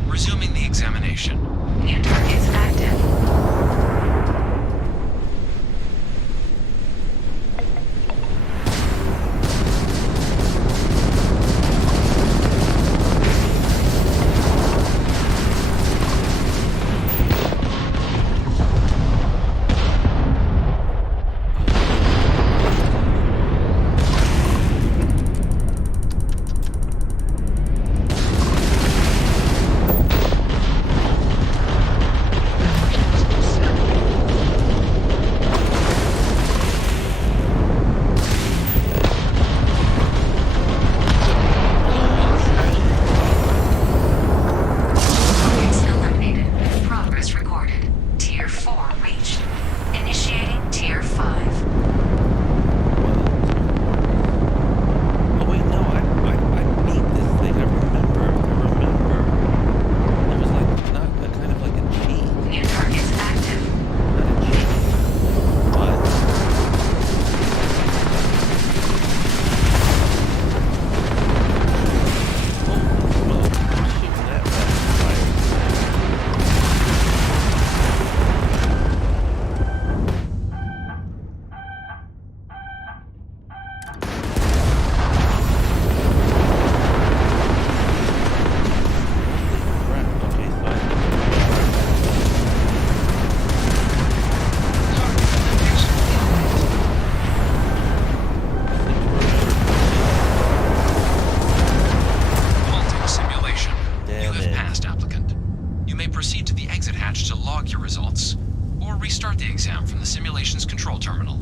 Resuming the examination. New targets active. Targets eliminated. Progress recorded. Tier 4 reached. Initiating Tier 5. Oh wait, no, I beat this thing. I remember. There was like not a kind of like a cheat. New targets active. Not a cheat. But holy smoke, I'm shooting that fast fire. Crap, okay, so Halting simulation. Damn You have it. passed, applicant. You may proceed to the exit hatch to log your results, or restart the exam from the simulation's control terminal.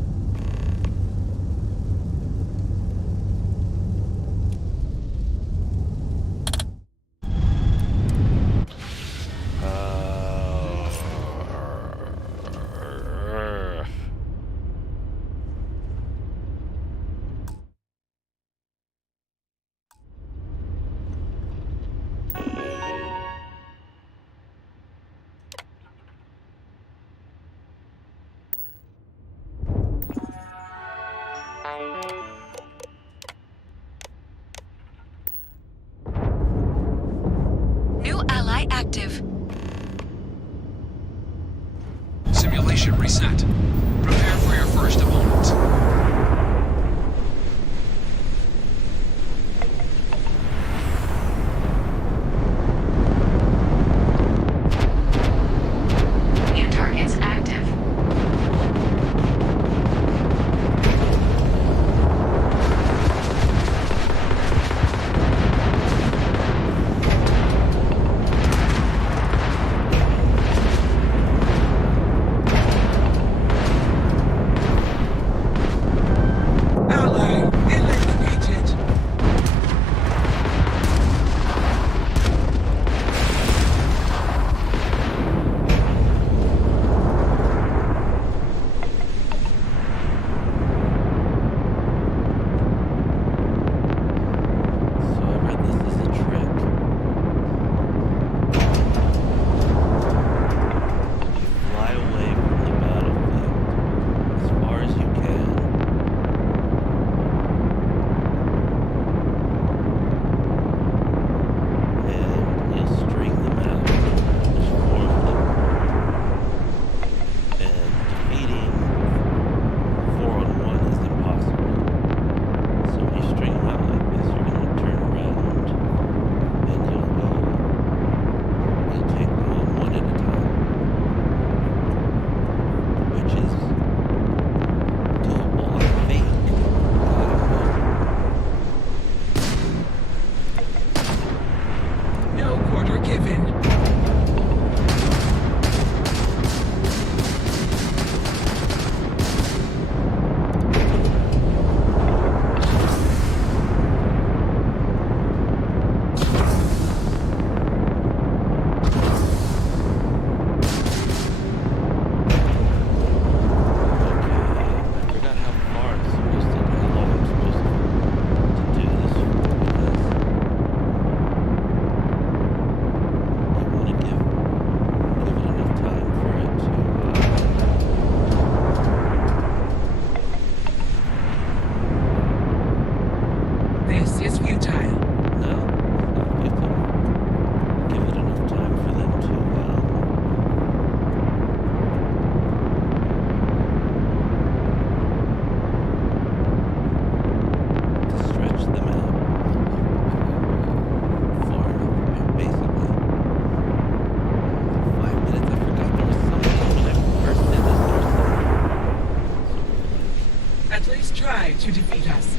New ally active. Simulation reset. Prepare for your first opponent. to defeat us.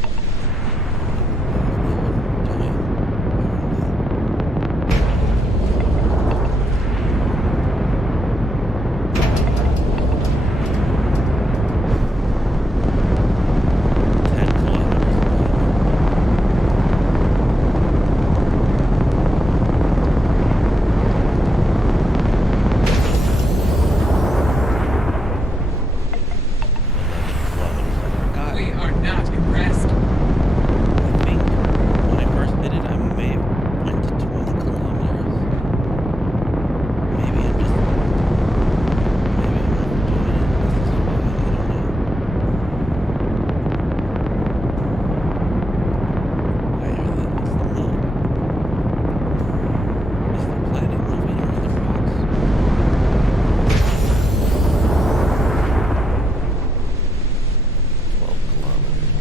We are not impressed. I think when I first did it, I may have went to 20 kilometers. Maybe I'm just, maybe I'm overdoing it. This is fine. I don't know. Why are the, what's the moon? Is the planet moving or are the rocks? 12 kilometers.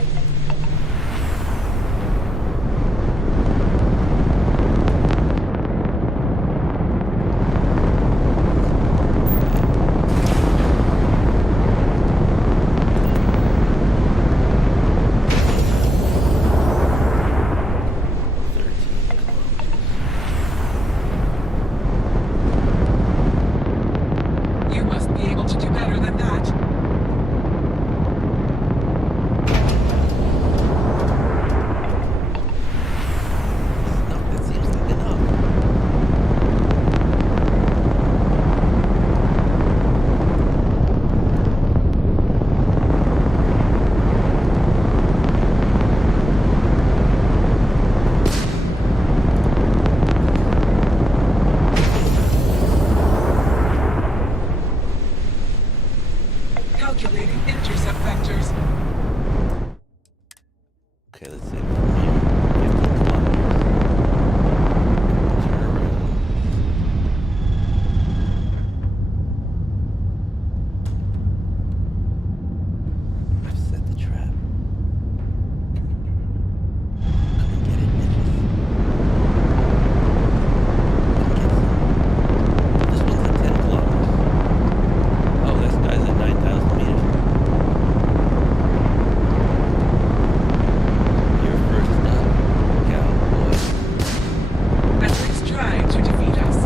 You must be able to do better than that. No, that seems like enough. Calculating intercept vectors. Okay, let's see. From here, 15 kilometers. Turn around. I've set the trap. Come and get it, bitches. Come get some. This one's at 10 kilometers. Oh, this guy's at 9,000 meters. You're first up, cowboy. At least try to defeat us.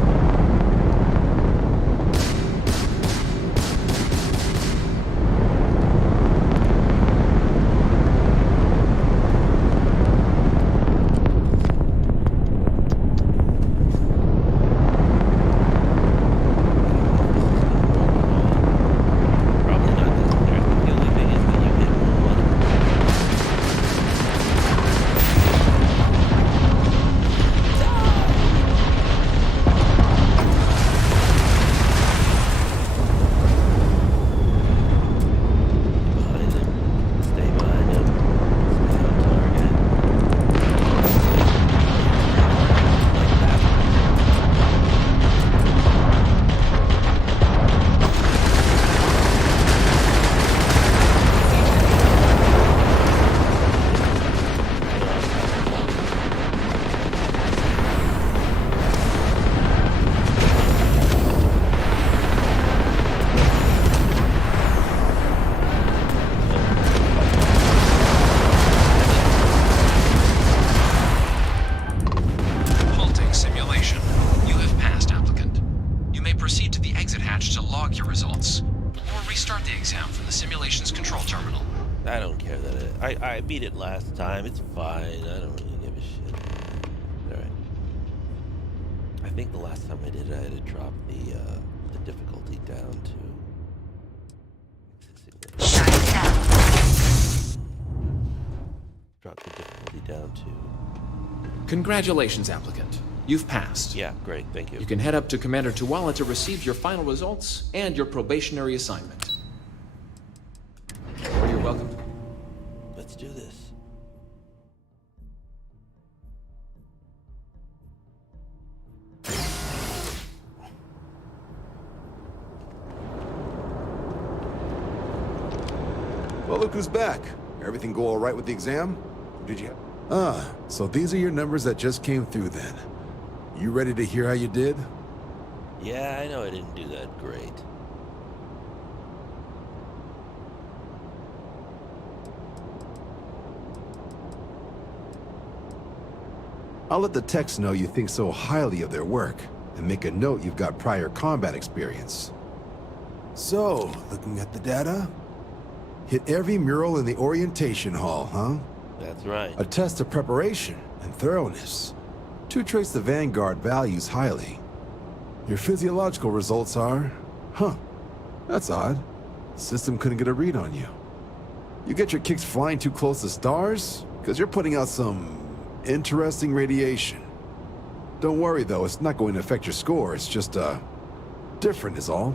Probably not necessary. I think the only thing is that you get more money. Behind him. Stay behind him. Stay on target. Like that. Halting simulation. You have passed, applicant. You may proceed to the exit hatch to log your results, or restart the exam from the simulation's control terminal. I don't care that I beat it last time. It's fine. I don't really give a shit. Alright. I think the last time I did it, I had to drop the difficulty down to... Shut down. Drop the difficulty down to... Congratulations, applicant. You've passed. Yeah, great. Thank you. You can head up to Commander Tuwala to receive your final results and your probationary assignment. Or you're welcome. Let's do this. Well, look who's back. Everything go all right with the exam? Did you? Ah, so these are your numbers that just came through then. You ready to hear how you did? Yeah, I know I didn't do that great. I'll let the techs know you think so highly of their work, and make a note you've got prior combat experience. So, looking at the data? Hit every mural in the orientation hall, huh? That's right. A test of preparation and thoroughness. 2 traits the Vanguard values highly. Your physiological results are... Huh, that's odd. The system couldn't get a read on you. You get your kicks flying too close to stars? Because you're putting out some interesting radiation. Don't worry though, it's not going to affect your score, it's just, different is all.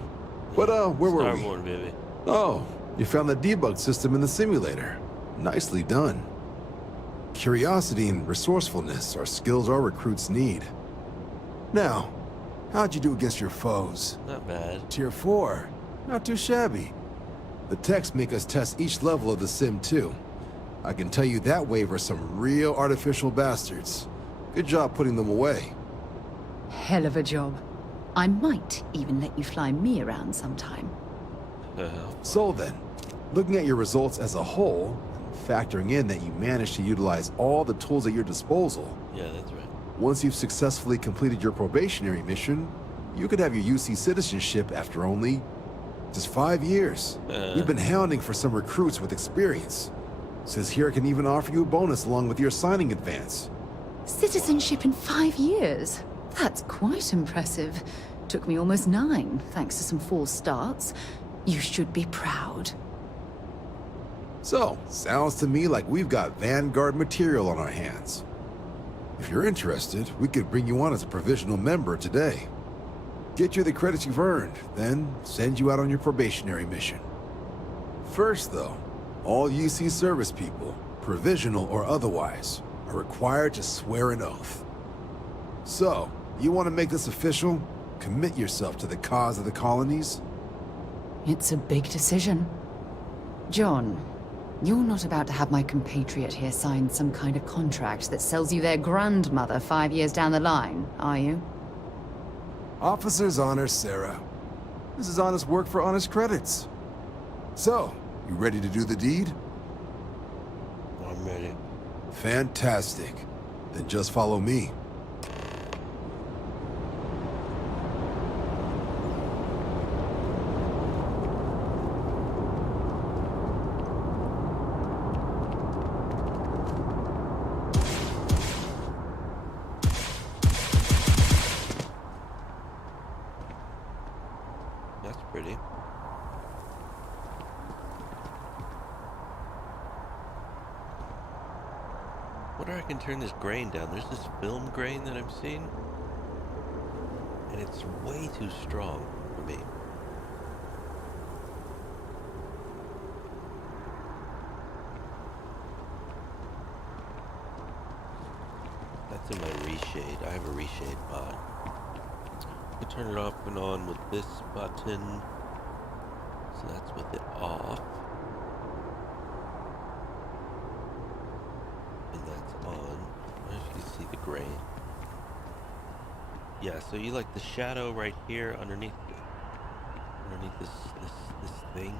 But, where were we? Starborn, baby. Oh, you found the debug system in the simulator. Nicely done. Curiosity and resourcefulness are skills our recruits need. Now, how'd you do against your foes? Not bad. Tier 4. Not too shabby. The techs make us test each level of the sim too. I can tell you that wave are some real artificial bastards. Good job putting them away. Hell of a job. I might even let you fly me around sometime. So then, looking at your results as a whole, and factoring in that you managed to utilize all the tools at your disposal, Yeah, that's right. once you've successfully completed your probationary mission, you could have your UC citizenship after only just 5 years. We've been hounding for some recruits with experience. Says here I can even offer you a bonus along with your signing advance. Citizenship in 5 years? That's quite impressive. Took me almost 9, thanks to some false starts. You should be proud. So, sounds to me like we've got Vanguard material on our hands. If you're interested, we could bring you on as a provisional member today. Get you the credits you've earned, then send you out on your probationary mission. First though, all UC service people, provisional or otherwise, are required to swear an oath. So, you want to make this official? Commit yourself to the cause of the colonies? It's a big decision. John, you're not about to have my compatriot here sign some kind of contract that sells you their grandmother 5 years down the line, are you? Officer's honor, Sarah. This is honest work for honest credits. So, you ready to do the deed? I'm ready. Fantastic. Then just follow me. That's pretty. Wonder I can turn this grain down. There's this film grain that I'm seeing, and it's way too strong for me. That's in my reshade. I have a reshade mod. I can turn it off and on with this button. So that's with it off. And that's on. I don't know if you can see the grain. Yeah, so you like the shadow right here underneath this thing.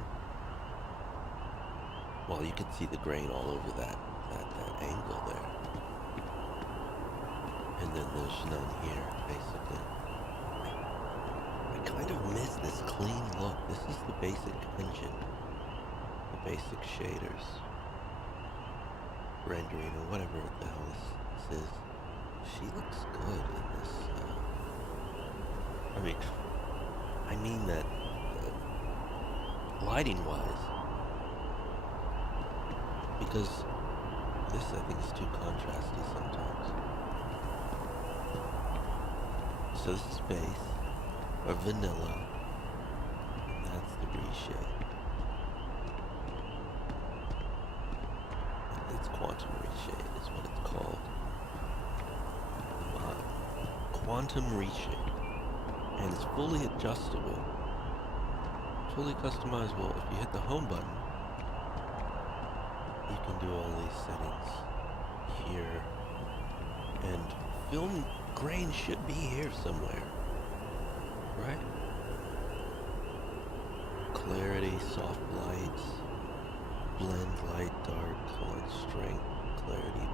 Well, you can see the grain all over that angle there. And then there's none here, basically. I kind of miss this clean look. This is the basic engine. The basic shaders. Rendering or whatever the hell this is. She looks good in this. I mean that lighting-wise. Because this, I think, is too contrasty sometimes. So this is base, or vanilla, and that's the reshade. And it's quantum reshade is what it's called. Quantum reshade. And it's fully adjustable, fully customizable. If you hit the home button, you can do all these settings here. And film grain should be here somewhere, right? Clarity, soft lights, blend light, dark, color, strength, clarity,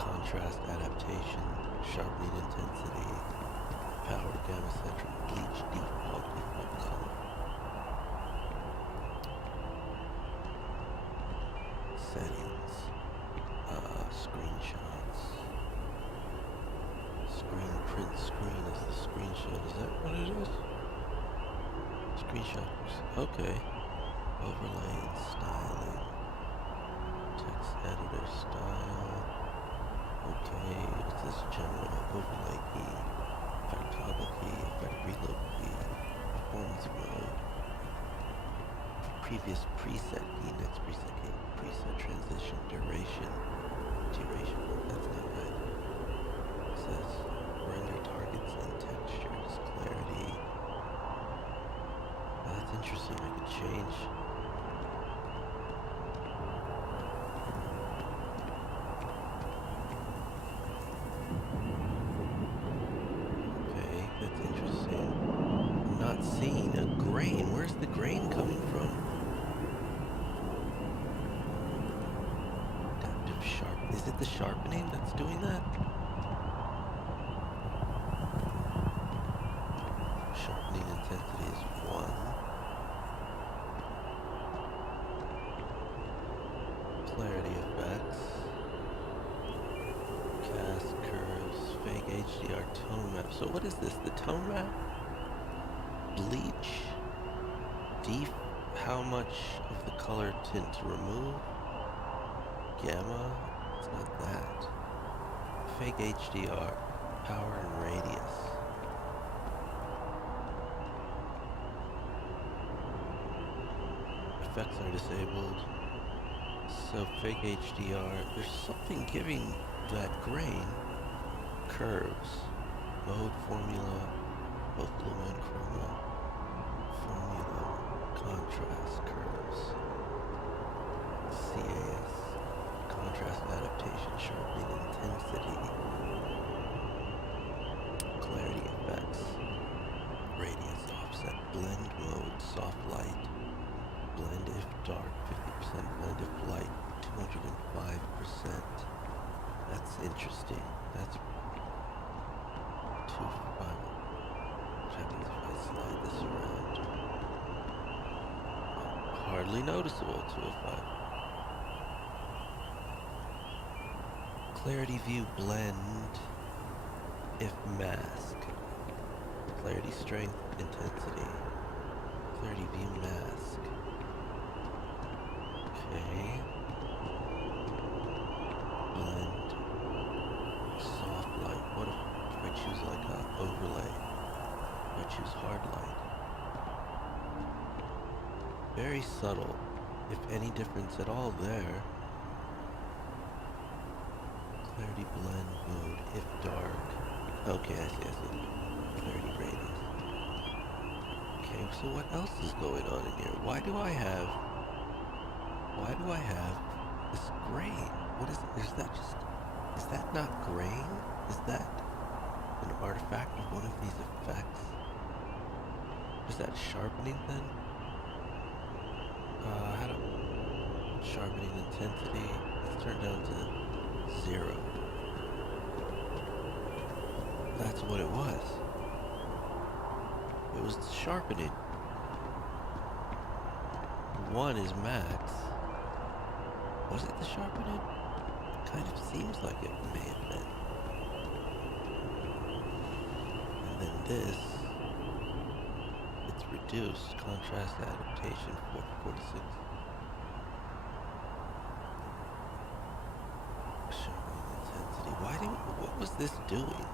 contrast adaptation, sharpening intensity, power gamma centric, bleach default color. Settings, screenshots, screen print screen is the screenshot. Is that what it is? Screenshots. Okay. Overlay and styling. Text editor style. Okay, what's this general? Overlay key. Effect toggle key. Effect reload key. Performance mode. Previous preset key. Next preset key. Preset transition. Duration. Duration. That's not right. It says render targets and textures. Clarity. That's interesting. I could change. Okay, that's interesting. I'm not seeing a grain. Where's the grain coming from? Adaptive sharp. Is it the sharpening that's doing that? Sharpening intensity is 1. Clarity effects. Cast curves. Fake HDR tone map. So what is this? The tone map? Bleach. How much of the color tint to remove? Gamma. It's not that. Fake HDR. Power and radius. Effects are disabled. So fake HDR, there's something giving that grain. Curves. Mode formula. Both luma and chroma. Formula. Contrast curves. CAS. Contrast adaptation. Sharpening intensity. Clarity effects. Radius offset. Blend mode. Soft light. Blend if dark, 50%, blend if light, 205%. That's interesting. That's 205. What happens if I slide this around? Hardly noticeable, 205. Clarity view blend if mask. Clarity strength, intensity. Clarity view mask. Okay. Blend. Soft light. What if I choose like a overlay? If I choose hard light. Very subtle. If any difference at all there. Clarity blend mode. If dark. Okay, I see. Clarity radius. Okay, so what else is going on in here? Why do I have this grain? What is it? Is that not grain? Is that an artifact of one of these effects? Is that sharpening then? How do sharpening intensity? Let's turn down to 0. That's what it was. It was sharpening. 1 is max. Was it the sharpening? Kind of seems like it may have been. And then this, it's reduced. Contrast adaptation 446. Sharpening intensity. What was this doing?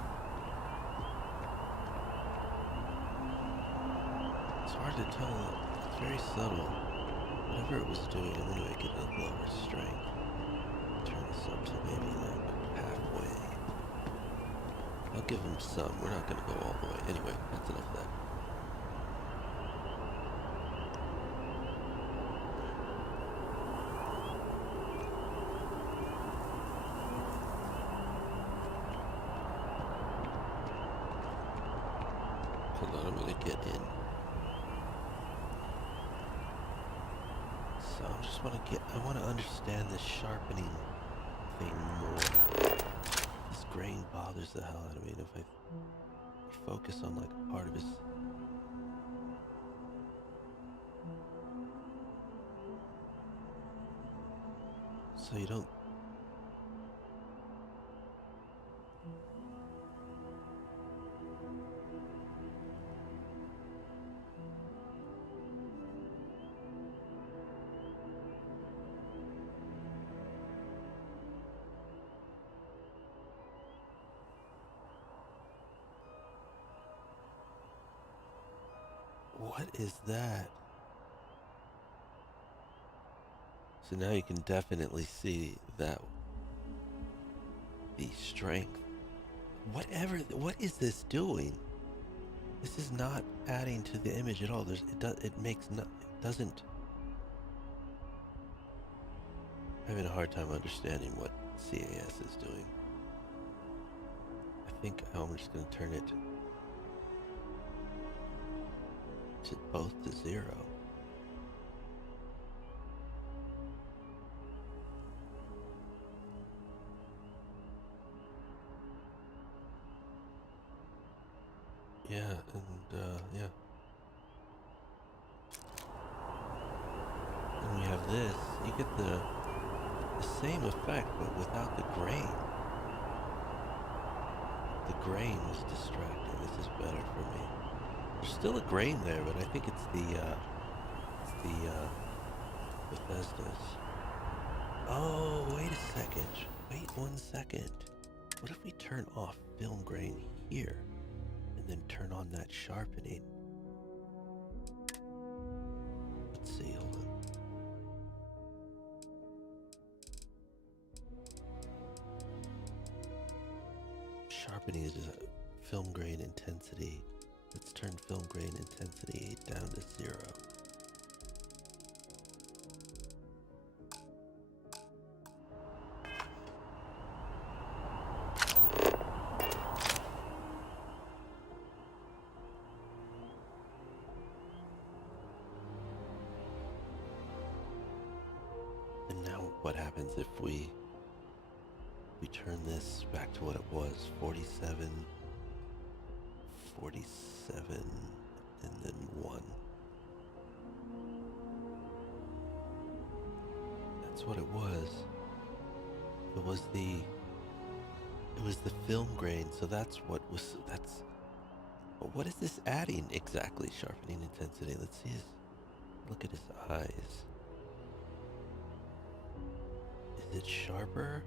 It's hard to tell. It's very subtle. Whatever it was doing, I'm going to make it a lower strength. Turn this up to maybe like halfway. I'll give him some. We're not going to go all the way. Anyway, that's enough of that. Hold on, I'm going to get in. So I want to understand this sharpening thing more. grain bothers the hell out of me. And if I focus on like part of his... So you don't... What is that? So now you can definitely see that the strength. What is this doing? This is not adding to the image at all. It doesn't. I'm having a hard time understanding what CAS is doing. I think I'm just going to turn it to both to 0. Yeah, and yeah. And we have this. You get the same effect, but without the grain. The grain was distracting. This is better for me. There's still a grain there, but I think it's the Bethesda's. Oh, wait a second. Wait 1 second. What if we turn off film grain here and then turn on that sharpening? Let's see, hold on. Sharpening is film grain intensity. Let's turn film grain intensity down to 0. And now what happens if we turn this back to what it was, 47, 47, and then 1. That's what it was. It was the film grain, so that's what is this adding exactly? Sharpening intensity. Let's see look at his eyes. Is it sharper?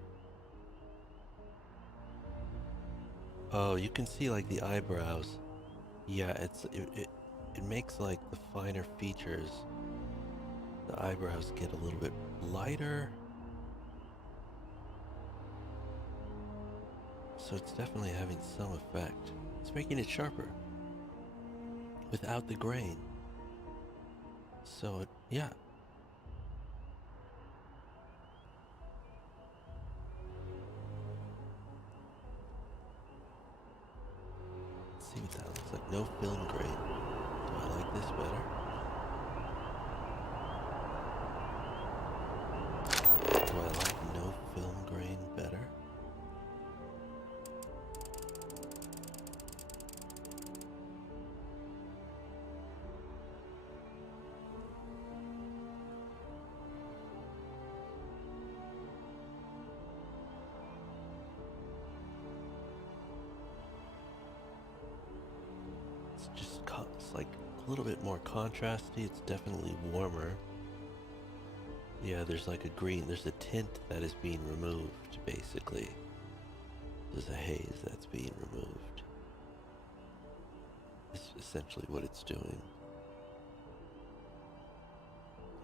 Oh, you can see like the eyebrows. Yeah, it makes like the finer features. The eyebrows get a little bit lighter. So it's definitely having some effect. It's making it sharper without the grain. So yeah. Let's see what that looks like. No film grain. Do I like this better? Do I like no film grain better? It's like a little bit more contrasty. It's definitely warmer. Yeah, there's like a green. There's a tint that is being removed, basically. There's a haze that's being removed. It's essentially what it's doing.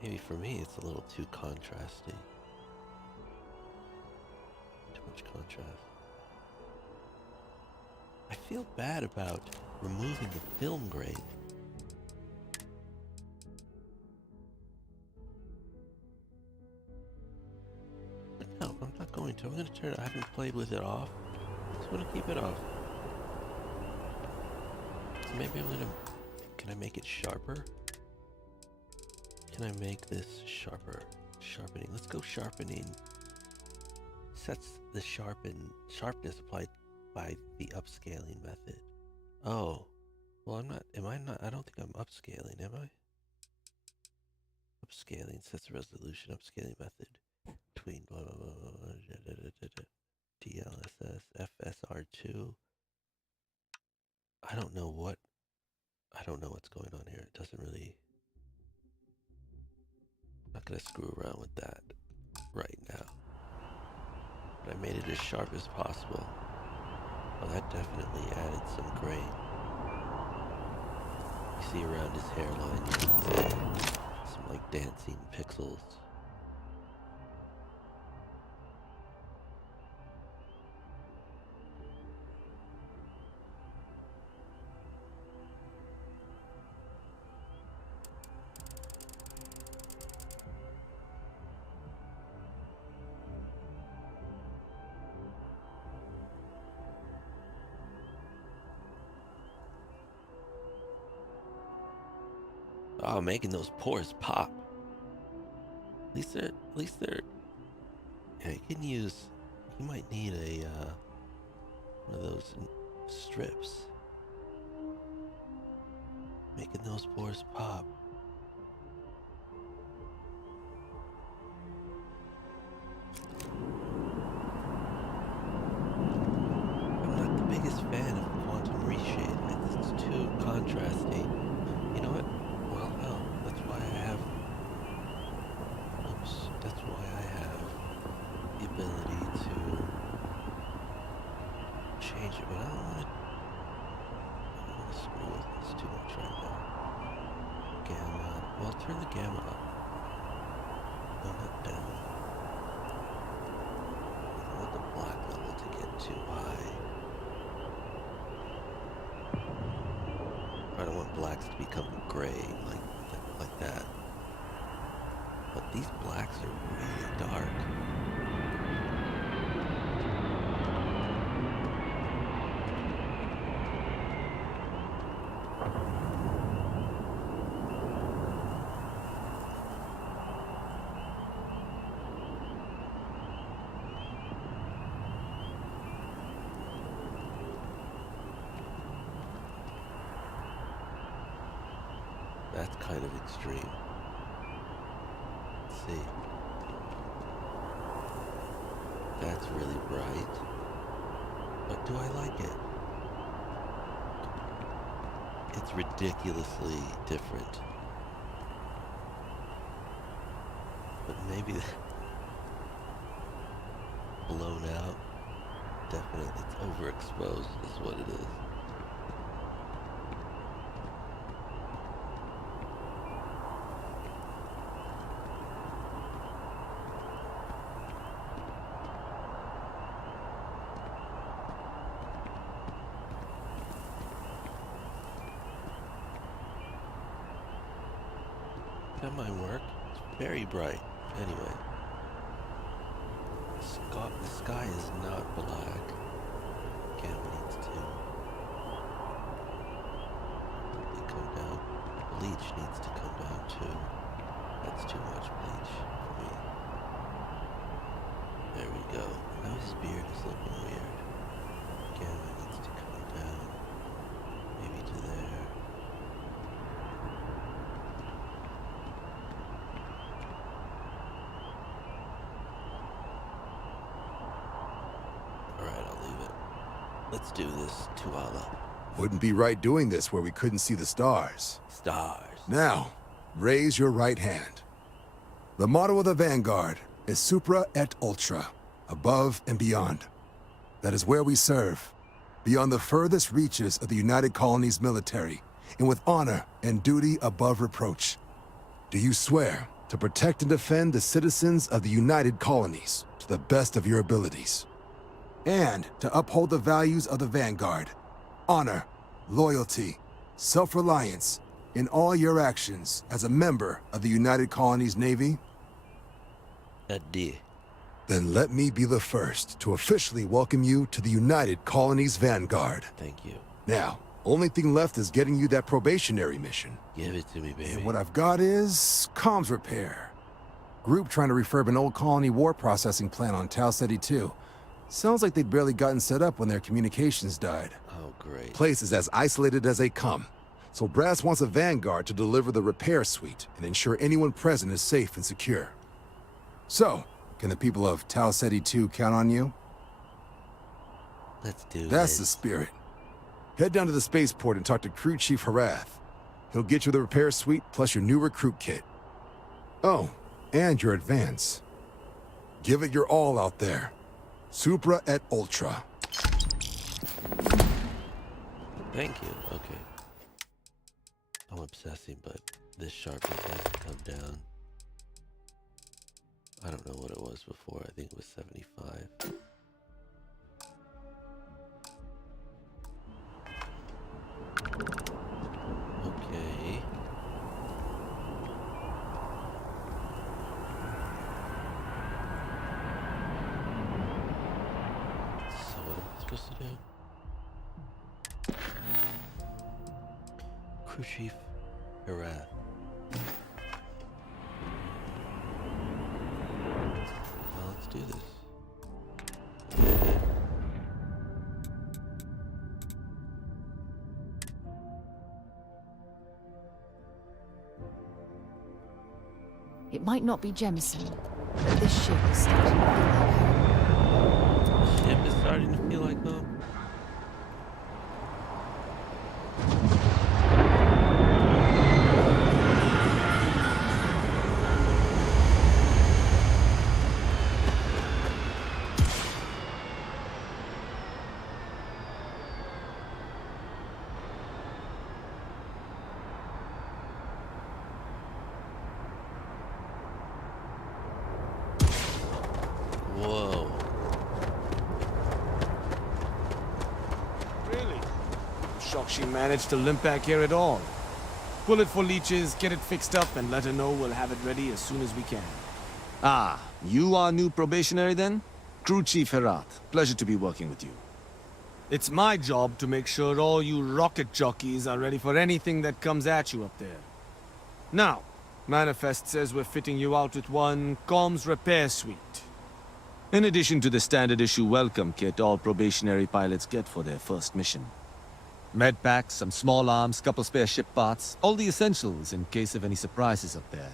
Maybe for me, it's a little too contrasty. Too much contrast. I feel bad about removing the film grain. But no, I'm not going to. I'm going to turn it. I haven't played with it off. I just want to keep it off. Maybe I'm going to... Can I make it sharper? Can I make this sharper? Sharpening. Let's go sharpening Resets the sharpness applied by the upscaling method. Oh. Well, I'm not, am I not, I don't think I'm upscaling, am I? Upscaling sets the resolution, upscaling method between blah, blah, blah, blah, DLSS, FSR2. I don't know what's going on here. It doesn't really, I'm not going to screw around with that right now. But I made it as sharp as possible. Well, that definitely added some grain. You see around his hairline, you can see some like dancing pixels. Oh, making those pores pop. At least they're. Yeah, you might need a one of those strips. Making those pores pop. I'm not the biggest fan of quantum reshade. It's too contrasty. You know what? Well, hell, that's why I have the ability to change it, but I don't want to screw with this too much right now. Gamma, well, turn the gamma up. No, not down. I don't want the black level to get too high. I don't want blacks to become gray like that. But these blacks are really dark. That's kind of extreme. Let's see. That's really bright. But do I like it? It's ridiculously different. But maybe blown out. Definitely, it's overexposed is what it is. That might work. It's very bright. Anyway. The sky is not black. Gamma needs to come down. Bleach needs to come down too. That's too much bleach for me. There we go. Now his beard is looking weird. Gamma needs to come down. Maybe to there. Let's do this, Tuala. Wouldn't be right doing this where we couldn't see the stars. Stars. Now, raise your right hand. The motto of the Vanguard is Supra et Ultra, above and beyond. That is where we serve, beyond the furthest reaches of the United Colonies military, and with honor and duty above reproach. Do you swear to protect and defend the citizens of the United Colonies to the best of your abilities? And to uphold the values of the Vanguard, honor, loyalty, self-reliance, in all your actions as a member of the United Colonies Navy? I did. Then let me be the first to officially welcome you to the United Colonies Vanguard. Thank you. Now, only thing left is getting you that probationary mission. Give it to me, baby. And what I've got is comms repair. Group trying to refurb an old colony war processing plant on Tau Ceti 2. Sounds like they'd barely gotten set up when their communications died. Oh, great. Place is as isolated as they come. So Brass wants a vanguard to deliver the repair suite and ensure anyone present is safe and secure. So, can the people of Tau Ceti 2 count on you? Let's do That's this. the spirit. Head down to the spaceport and talk to Crew Chief Harath. He'll get you the repair suite plus your new recruit kit. Oh, and your advance. Give it your all out there. Supra et Ultra. Thank you. Okay. I'm obsessing, but this sharpness has to come down. I don't know what it was before. I think it was 75. Okay. So what am I supposed to do? Crew Chief Harath. Well, let's do this. It might not be Jemison, but this ship is starting to feel like home. The ship is starting to feel like home. Whoa. Really? I'm shocked she managed to limp back here at all. Pull it for leeches, get it fixed up, and let her know we'll have it ready as soon as we can. Ah, you are new probationary then? Crew Chief Harath. Pleasure to be working with you. It's my job to make sure all you rocket jockeys are ready for anything that comes at you up there. Now, Manifest says we're fitting you out with one comms repair suite. In addition to the standard issue welcome kit all probationary pilots get for their first mission. Med packs, some small arms, couple spare ship parts, all the essentials in case of any surprises up there.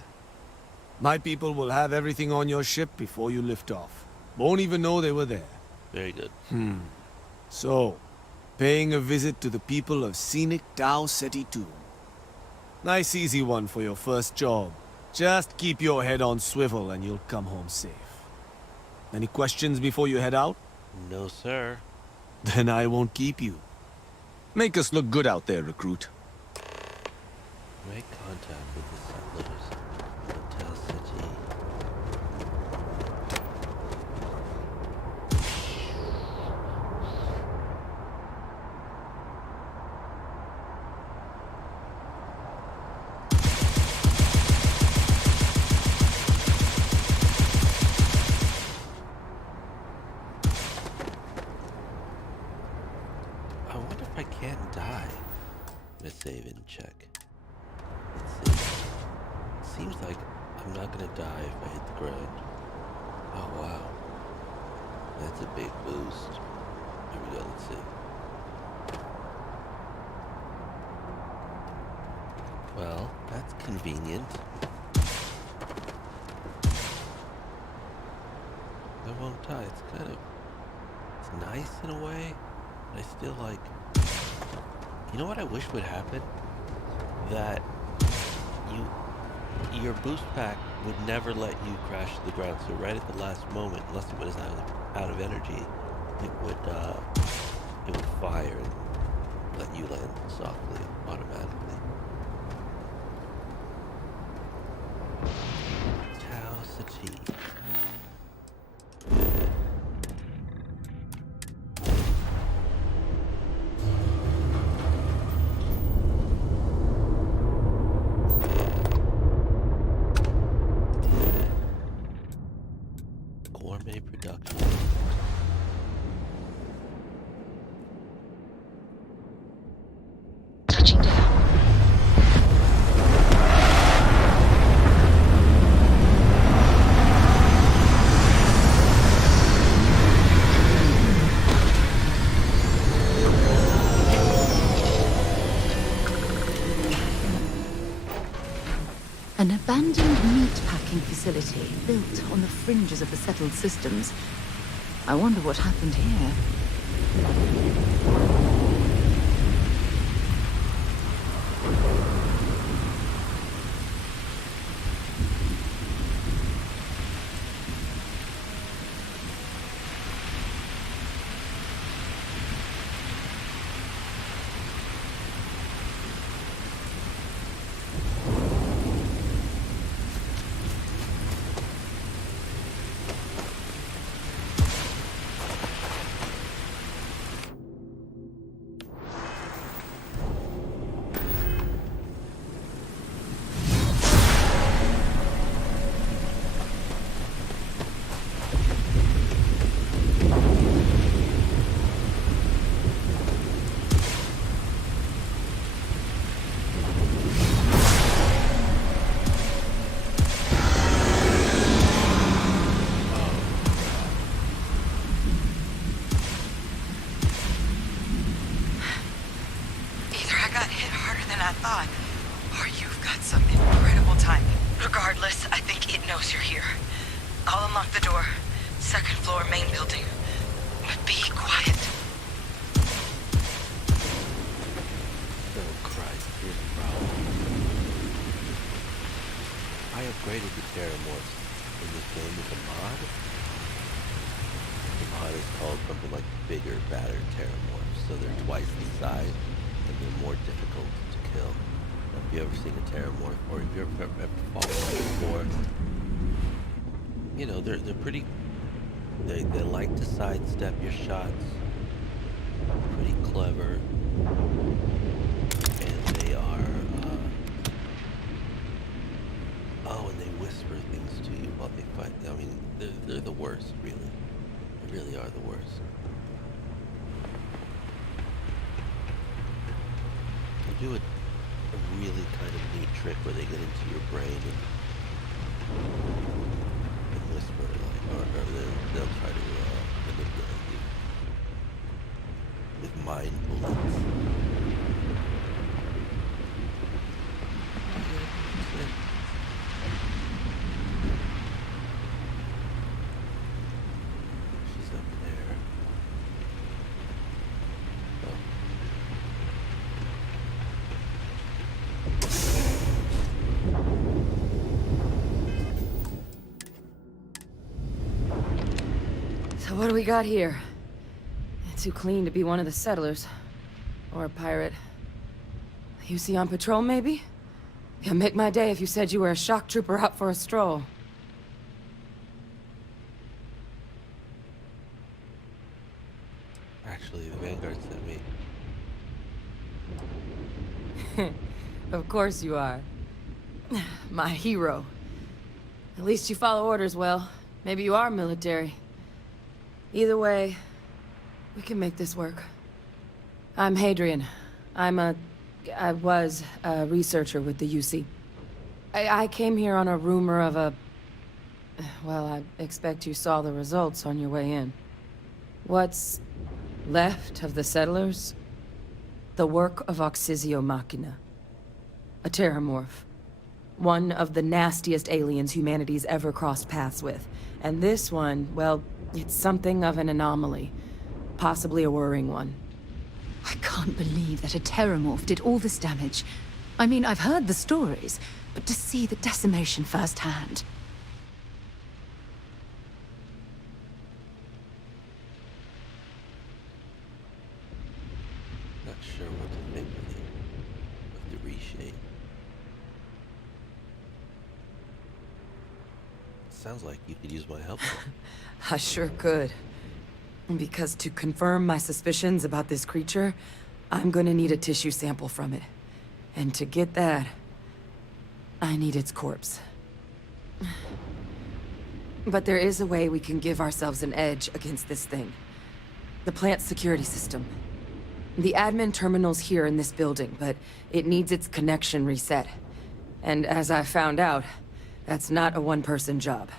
My people will have everything on your ship before you lift off. Won't even know they were there. Very good. So, paying a visit to the people of scenic Tau Ceti 2. Nice easy one for your first job. Just keep your head on swivel and you'll come home safe. Any questions before you head out? No, sir. Then I won't keep you. Make us look good out there, recruit. Make contact with the settlers of Tau Ceti. I wonder if I can't die. Let's save and check. Let's see. Seems like I'm not gonna die if I hit the ground. Oh wow. That's a big boost. Here we go, let's see. Well, that's convenient. I won't die. It's nice in a way. I still like, you know what I wish would happen? That your boost pack would never let you crash to the ground. So right at the last moment, unless it was out of energy, it would fire and let you land softly, automatically. Tau Ceti. Gourmet production. Touching down. An abandoned meat-packing facility built on the fringes of the settled systems. I wonder what happened here. Upgraded the Terramorphs in this game with a mod. The mod is called something like Bigger, Badder Terramorphs, so they're twice the size and they're more difficult to kill. Now, if you've ever seen a Terramorph, or if you've ever fought one before, you know, they're pretty, they like to sidestep your shots, pretty clever, and they are, oh, and they whisper things to you while they fight. I mean, they're the worst, really. They really are the worst. They do a really kind of neat trick where they get into your brain and whisper, like, or they'll try to manipulate you with mind bullets. So what do we got here? Too clean to be one of the settlers. Or a pirate. You see on patrol, maybe? It'd make my day if you said you were a shock trooper out for a stroll. Actually, the Vanguard sent me. Of course you are. My hero. At least you follow orders well. Maybe you are military. Either way, we can make this work. I'm Hadrian. I was a researcher with the UC. I came here on a rumor of a... Well, I expect you saw the results on your way in. What's left of the settlers? The work of Oxysio Machina. A terramorph. One of the nastiest aliens humanity's ever crossed paths with. And this one, well, it's something of an anomaly. Possibly a worrying one. I can't believe that a Terramorph did all this damage. I mean, I've heard the stories, but to see the decimation firsthand. Not sure what to think of the reshape. Sounds like you could use my help. I sure could. Because to confirm my suspicions about this creature, I'm gonna need a tissue sample from it. And to get that, I need its corpse. But there is a way we can give ourselves an edge against this thing. The plant's security system. The admin terminal's here in this building, but it needs its connection reset. And as I found out, that's not a one-person job.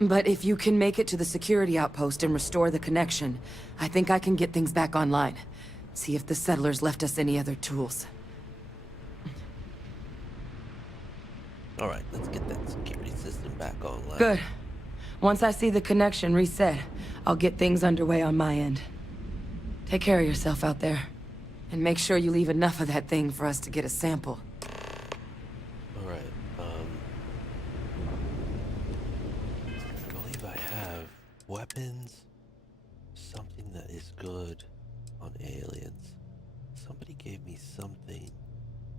But if you can make it to the security outpost and restore the connection, I think I can get things back online. See if the settlers left us any other tools. Not sure what to think of the reshape. Sounds like you could use my help. I sure could. Because to confirm my suspicions about this creature, I'm gonna need a tissue sample from it. And to get that, I need its corpse. But there is a way we can give ourselves an edge against this thing. The plant's security system. The admin terminal's here in this building, but it needs its connection reset. And as I found out, that's not a one-person job. But if you can make it to the security outpost and restore the connection, I think I can get things back online. See if the settlers left us any other tools. All right, let's get that security system back online. Good. Once I see the connection reset, I'll get things underway on my end. Take care of yourself out there. And make sure you leave enough of that thing for us to get a sample. All right, I believe I have weapons, something that is good on aliens. Somebody gave me something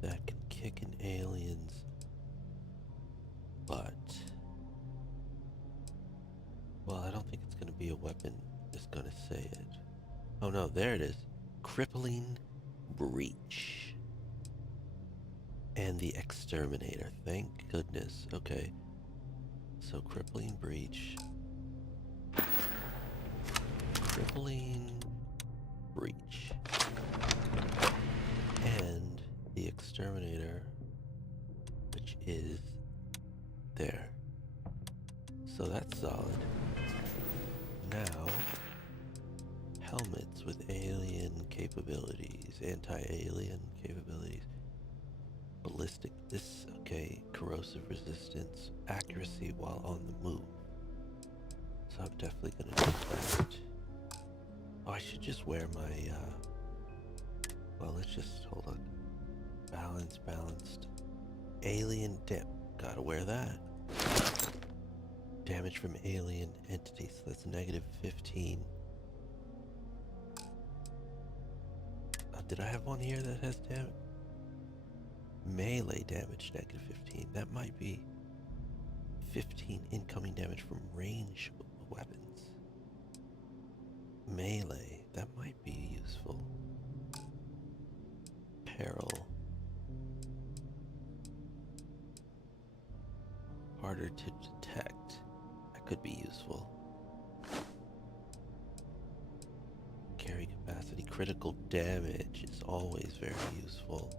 that can kick in aliens, but, well, I don't think it's going to be a weapon that's going to say it. Oh no, there it is. Crippling Breach. And the Exterminator. Thank goodness. Okay. So Crippling Breach. Crippling Breach. And the Exterminator, which is there. So that's solid. Now, helmets with alien capabilities, anti-alien capabilities, ballistic, okay, corrosive resistance, accuracy while on the move. So I'm definitely gonna do that. Oh, I should just wear my, well, let's just, hold on. Balanced. Alien gotta wear that. Damage from alien entities, so that's negative 15. Did I have one here that has damage? Melee damage, negative 15. That might be 15 incoming damage from range weapons. Melee, that might be useful. Peril. Harder to detect. That could be useful. Carry capacity. Critical damage is always very useful.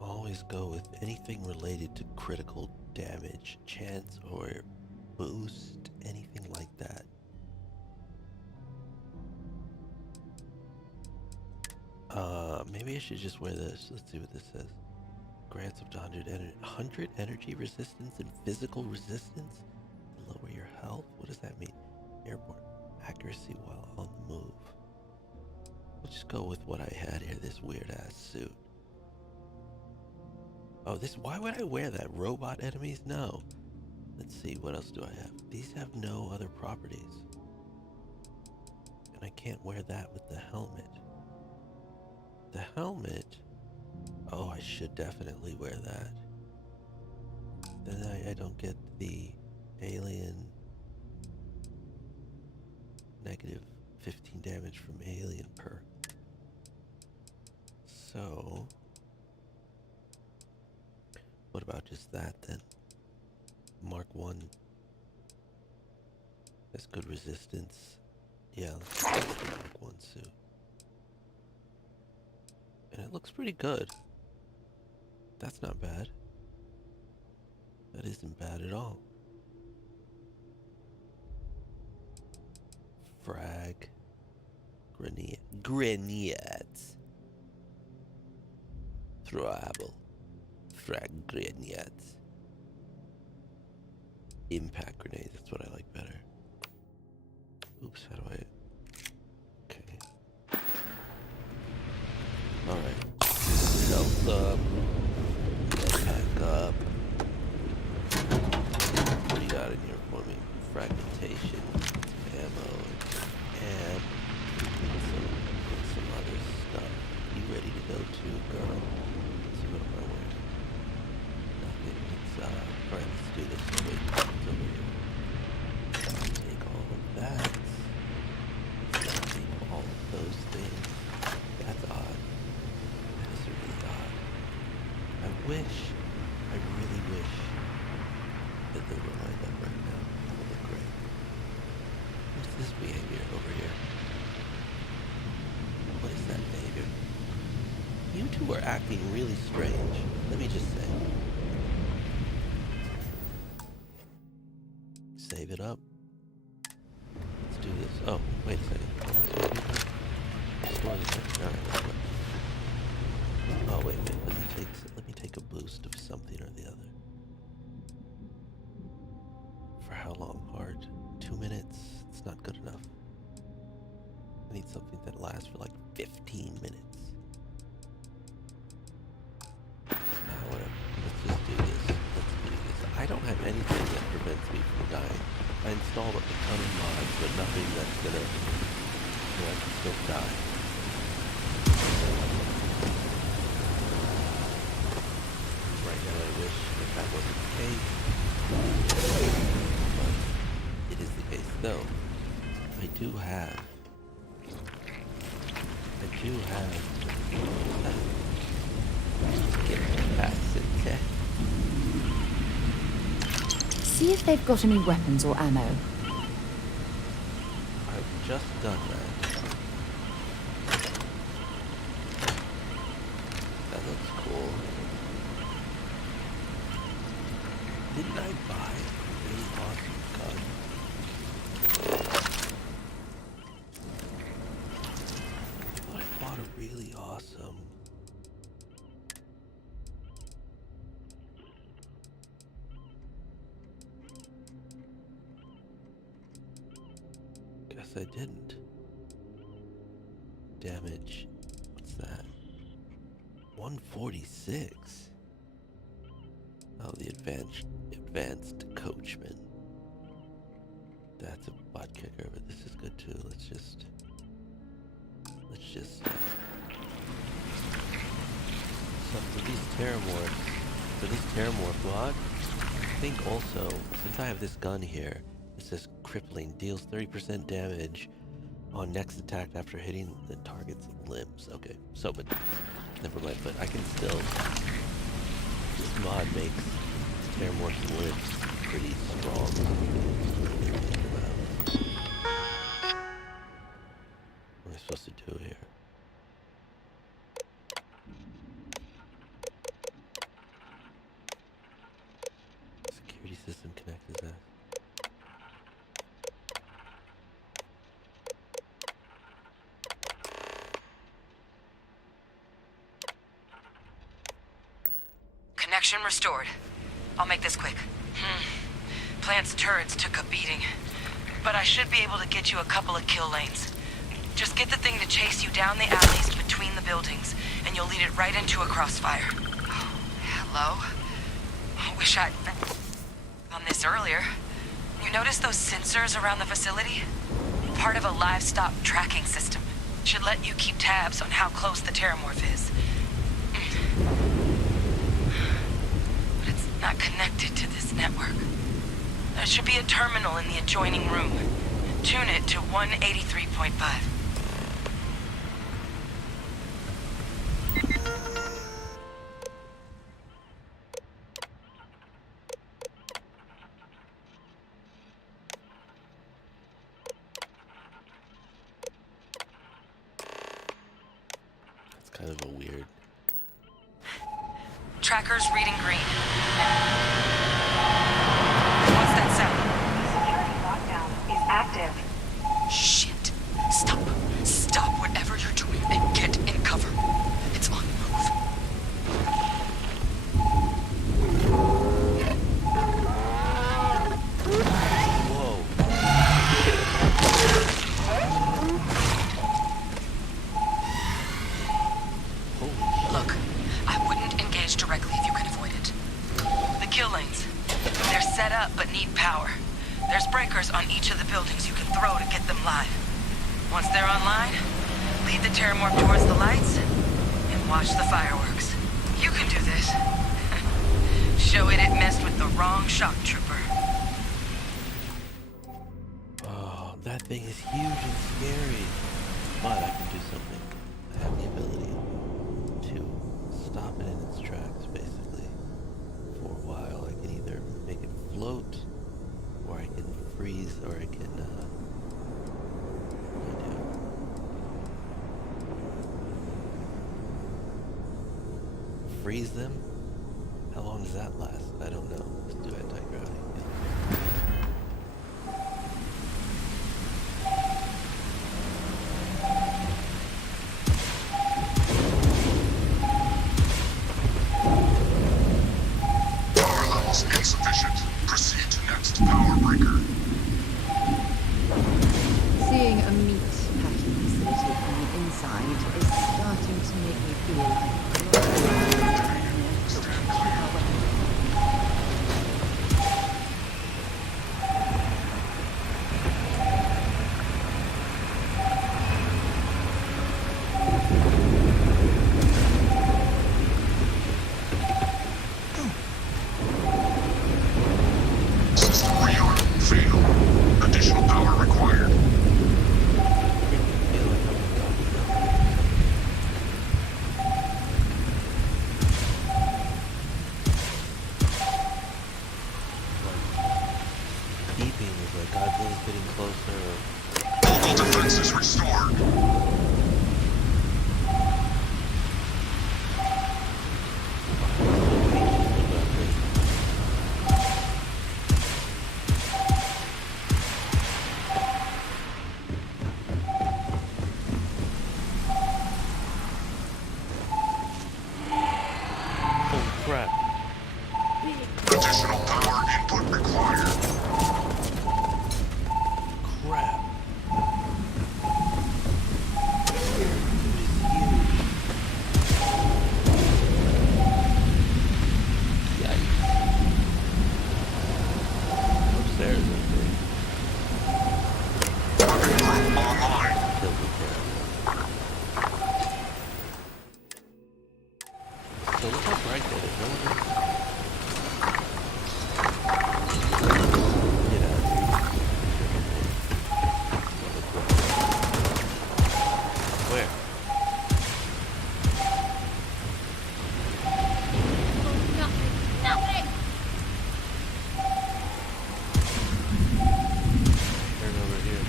Always go with anything related to critical damage, chance or boost, anything like that. Maybe I should just wear this. Let's see what this says. Grants up to 100 energy resistance and physical resistance to lower your health. What does that mean? Airborne accuracy while on the move. We'll just go with what I had here, this weird ass suit. Oh, why would I wear that? Robot enemies? No. Let's see, what else do I have? These have no other properties. And I can't wear that with the helmet. The helmet? Oh, I should definitely wear that. Then I don't get the alien negative 15 damage from alien perk. So, what about just that then? Mark 1 has good resistance. Yeah, let's go with the Mark 1 suit. And it looks pretty good. That's not bad. That isn't bad at all. Frag. Grenades. Throwable. Frag grenades. Impact grenades, that's what I like better. Oops, how do I... Okay. Alright. Health up. Pack up. What do you got in here for me? Fragmentation, ammo, and some other stuff. You ready to go too, girl? Let's see what am I wearing? Nothing. Alright, let's do this. Wait, it's over here. Take all of that. Take all of those things. That's odd. That is really odd. I really wish that they were lined up right now. That would look great. What's this behavior over here? What is that behavior? You two are acting really strange. Let me just say. Save it up. Let's do this. Oh, wait a second. Store this thing. Alright, let's go. Oh, Oh wait. Let me take a boost of something or the other. For how long? Hard? 2 minutes? It's not good enough. I need something that lasts for like 15 minutes. Whatever. Let's just do this. I don't have anything that prevents me from dying. I installed a ton of mods, but nothing that's gonna, I can still die. Right now I wish that wasn't the case. But it is the case. Though, I do have get past it, okay? See if they've got any weapons or ammo. I've just done that. That looks cool. Didn't I buy a really awesome gun? I thought I bought a really awesome... Guess I didn't. Damage. What's that? 146. Oh, the advanced coachman. That's a butt kicker, but this is good too. Let's just so for this terramorph mod, I think also, since I have this gun here, it says crippling, deals 30% damage on next attack after hitting the target's limbs. Okay, so, but, never mind, but I can still, this mod makes terramorph's limbs pretty strong. What am I supposed to do here? Security system connected that. Connection restored. I'll make this quick. Plant's turrets took a beating, but I should be able to get you a couple of kill lanes. Just get the thing to chase you down the alleys between the buildings, and you'll lead it right into a crossfire. Oh, hello? Wish I'd on this earlier. You notice those sensors around the facility? Part of a livestock tracking system. Should let you keep tabs on how close the terramorph is. But it's not connected to this network. There should be a terminal in the adjoining room. Tune it to 183.5. That's kind of a weird... Tracker's reading green. What's that sound? Security lockdown is active. Shit. Stop. Stop whatever you're doing and get in cover. It's on the move. Whoa. Look, I wouldn't engage directly if you can avoid it. The kill lanes. They're set up but need power. There's breakers on each of the buildings you can throw to get them live. Once they're online, lead the terramorph towards the lights and watch the fireworks. You can do this. Show it messed with the wrong shock trooper. Oh, that thing is huge and scary. But I can do something. I have the ability to stop it in its tracks, basically. For a while, I can either make it float, or I can freeze, or I can, freeze them? How long does that last? I don't know. Let's do anti-gravity. power breaker. Seeing a meat packing facility from the inside is starting to make me feel like System rearm. Fail. Additional power required. Beeping is like Godzilla's getting closer. Local defenses restored. Holy crap. Additional power input required. Crap. Yikes. Upstairs is big. Weapon group online. Kill the terrible. So look how bright that is. No wonder. Get out of here. Where? Turn over here.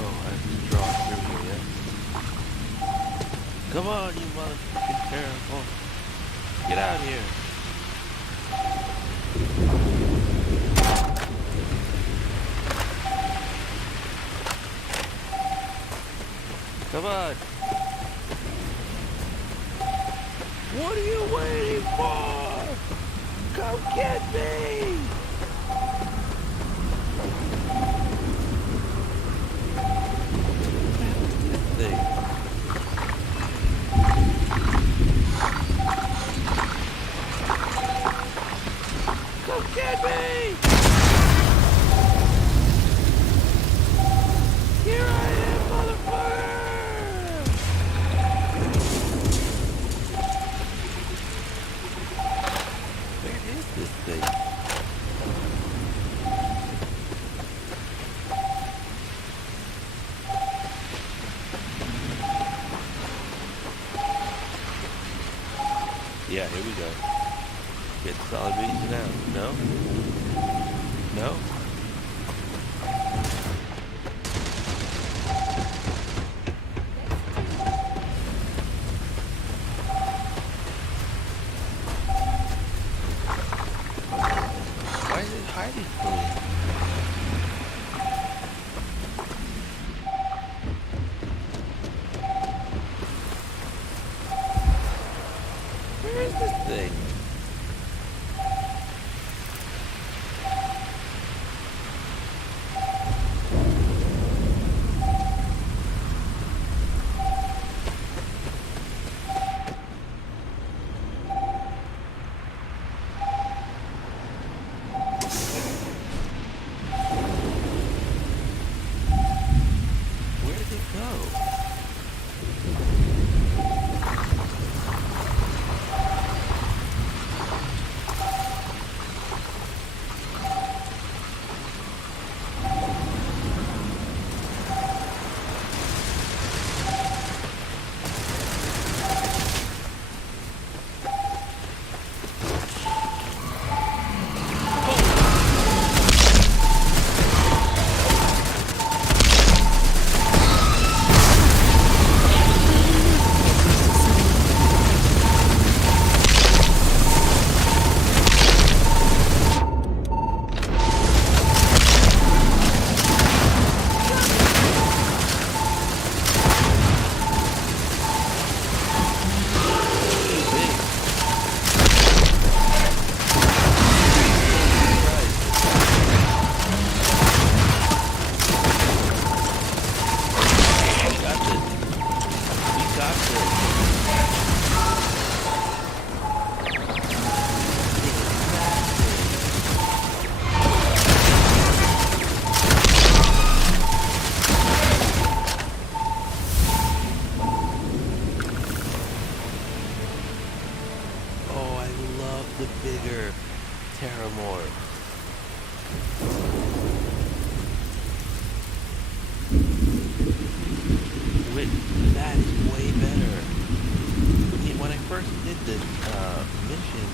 Oh, I have to draw through here, yeah? Come on, you motherfucking terrible. Get out of here. Come on. What are you waiting for? Come get me! This thing. Come get me! Here I am, motherfucker! Where is this thing? Yeah, here we go. Get solid reads now. No? No? Why is it hiding from me? Where is this thing? Where did it go? the bigger Terramorph. That is way better. I mean, when I first did this mission,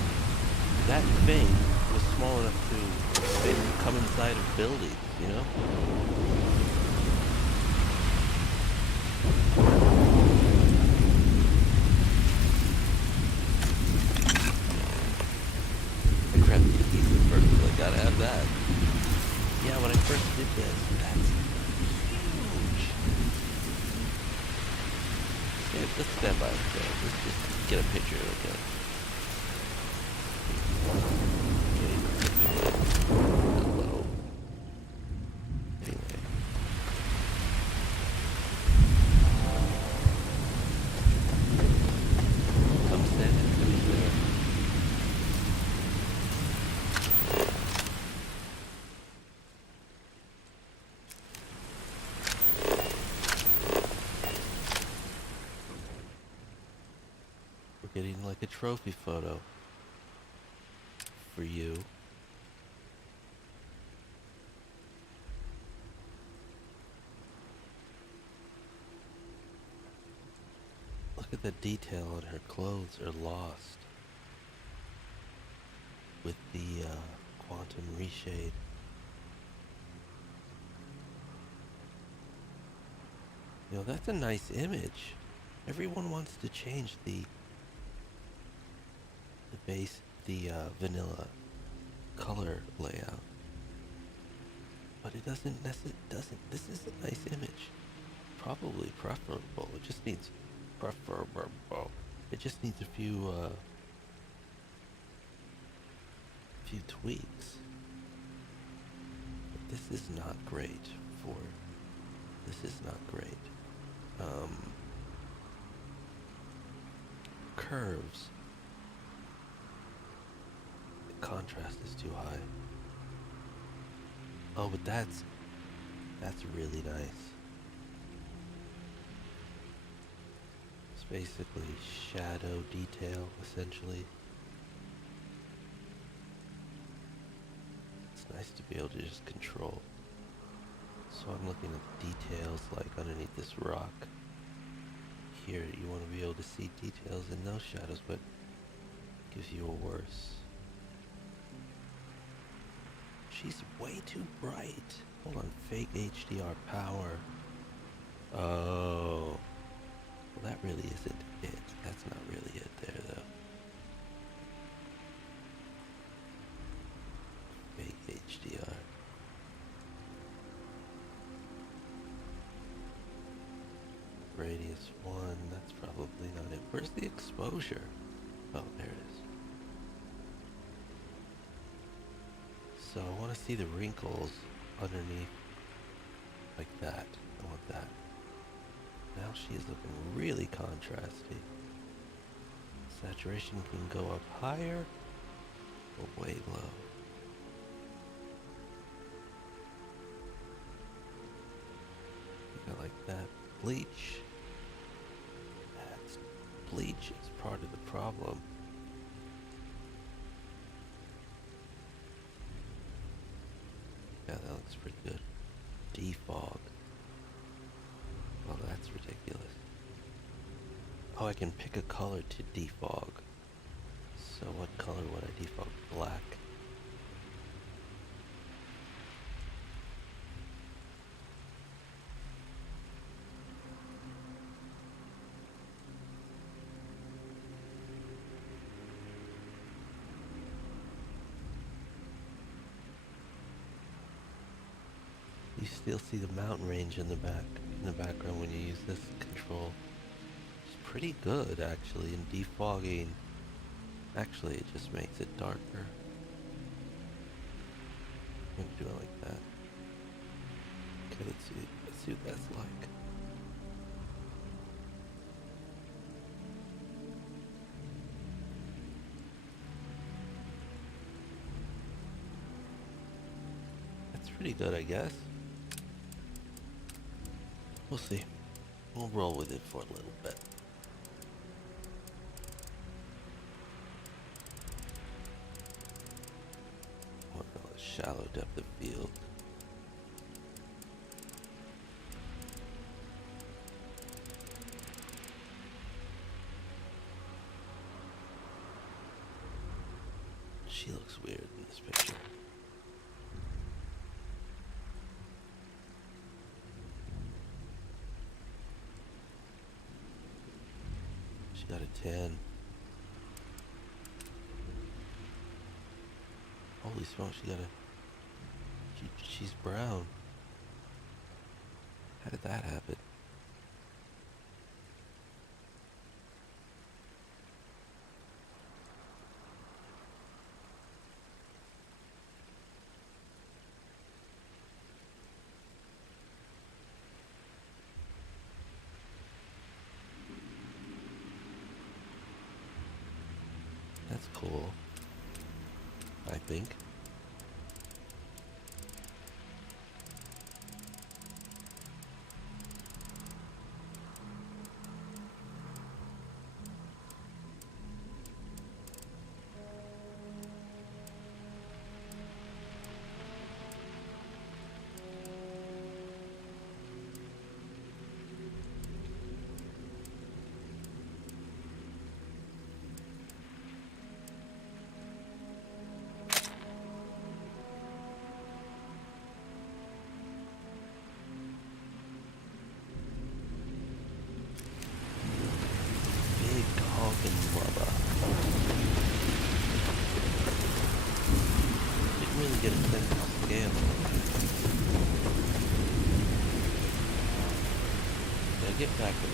that thing was small enough to come inside of buildings, you know? I grabbed the adhesive first, so I gotta have that. Yeah, when I first did this, that's huge. Yeah, let's stand by it. Let's just get a picture of it. Hello. Anyway. Come stand next to me there. We're getting like a trophy photo for you. Look at the detail on her clothes are lost with the quantum reshade. You know, that's a nice image. Everyone wants to change the base, the vanilla color layout, but it doesn't necessarily. This is a nice image. Probably preferable. It just needs preferable. It just needs a few tweaks. But this is not great for. This is not great. Curves. The contrast is too high. Oh, but that's really nice. It's basically shadow detail, essentially. It's nice to be able to just control. So I'm looking at the details, like underneath this rock. Here, you want to be able to see details in those shadows, but it gives you a worse. She's way too bright. Hold on, fake HDR power. Oh. Well, that really isn't it. That's not really it there, though. Fake HDR. Radius 1, that's probably not it. Where's the exposure? Oh, there it is. So I want to see the wrinkles underneath, like that. I want that. Now she is looking really contrasty. Saturation can go up higher or way low. I like that. Bleach. Bleach is part of the problem. Yeah, that looks pretty good. Defog. Oh, that's ridiculous. Oh, I can pick a color to defog. So what color would I defog? Black. You still see the mountain range in the background when you use this control. It's pretty good actually in defogging. Actually, it just makes it darker. I'm gonna do it like that. Okay, let's see what that's like. That's pretty good, I guess. We'll see. We'll roll with it for a little bit. Shallow depth of field. She looks weird in this picture. She got a 10. Holy smokes, she got a... She's brown. How did that happen? That's cool, I think. Get a sense of scale. Now get back to me.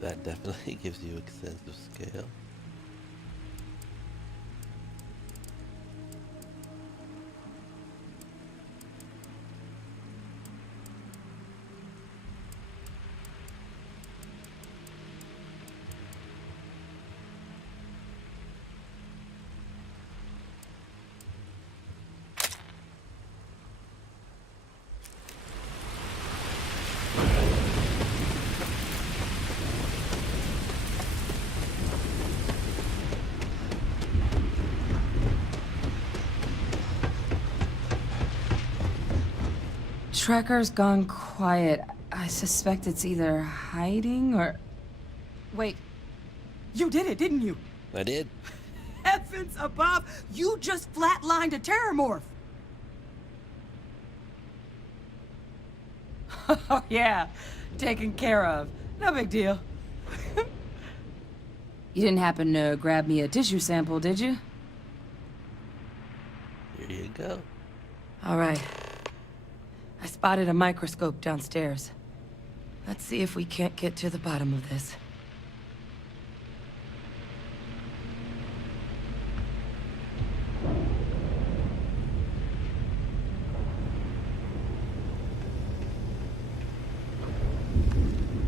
That definitely gives you a sense of scale. Tracker's gone quiet. I suspect it's either hiding or... Wait. You did it, didn't you? I did. Heavens above! You just flatlined a terrormorph! Oh, yeah. Taken care of. No big deal. You didn't happen to grab me a tissue sample, did you? Here you go. All right. I spotted a microscope downstairs. Let's see if we can't get to the bottom of this.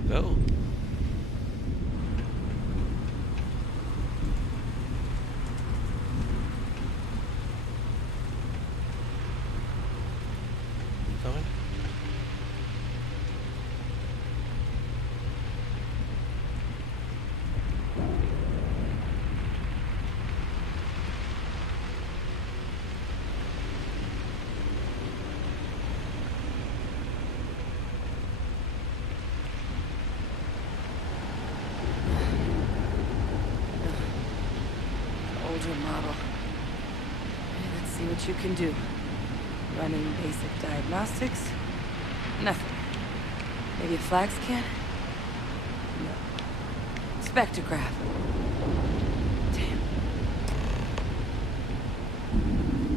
Go. You coming? Older model. See what you can do. Running basic diagnostics? Nothing. Maybe a flag scan? No. Spectrograph. Damn.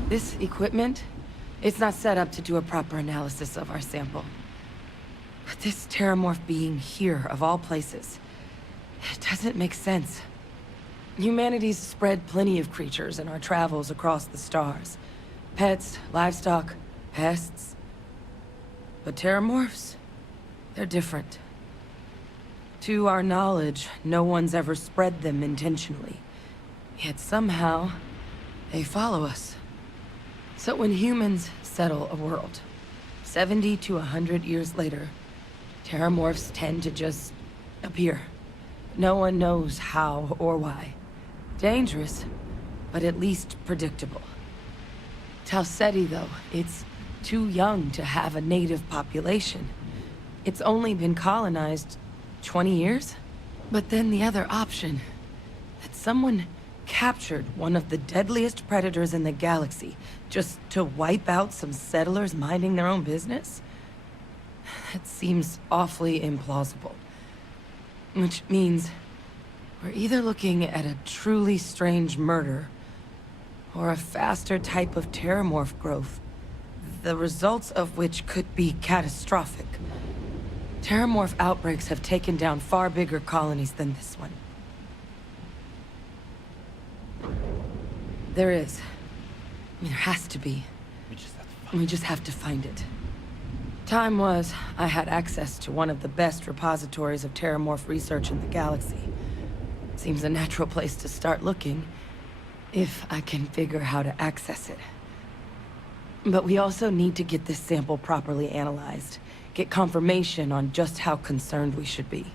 This equipment, it's not set up to do a proper analysis of our sample. But this terramorph being here, of all places, it doesn't make sense. Humanity's spread plenty of creatures in our travels across the stars. Pets, livestock, pests. But terramorphs? They're different. To our knowledge, no one's ever spread them intentionally. Yet somehow, they follow us. So when humans settle a world, 70 to 100 years later, terramorphs tend to just appear. No one knows how or why. Dangerous, but at least predictable. Talseti, though, it's too young to have a native population. It's only been colonized 20 years? But then the other option, that someone captured one of the deadliest predators in the galaxy just to wipe out some settlers minding their own business? That seems awfully implausible. Which means we're either looking at a truly strange murder or a faster type of terramorph growth, the results of which could be catastrophic. Terramorph outbreaks have taken down far bigger colonies than this one. There is. I mean, there has to be. We just have to find it. Time was, I had access to one of the best repositories of terramorph research in the galaxy. Seems a natural place to start looking, if I can figure how to access it. But we also need to get this sample properly analyzed, get confirmation on just how concerned we should be.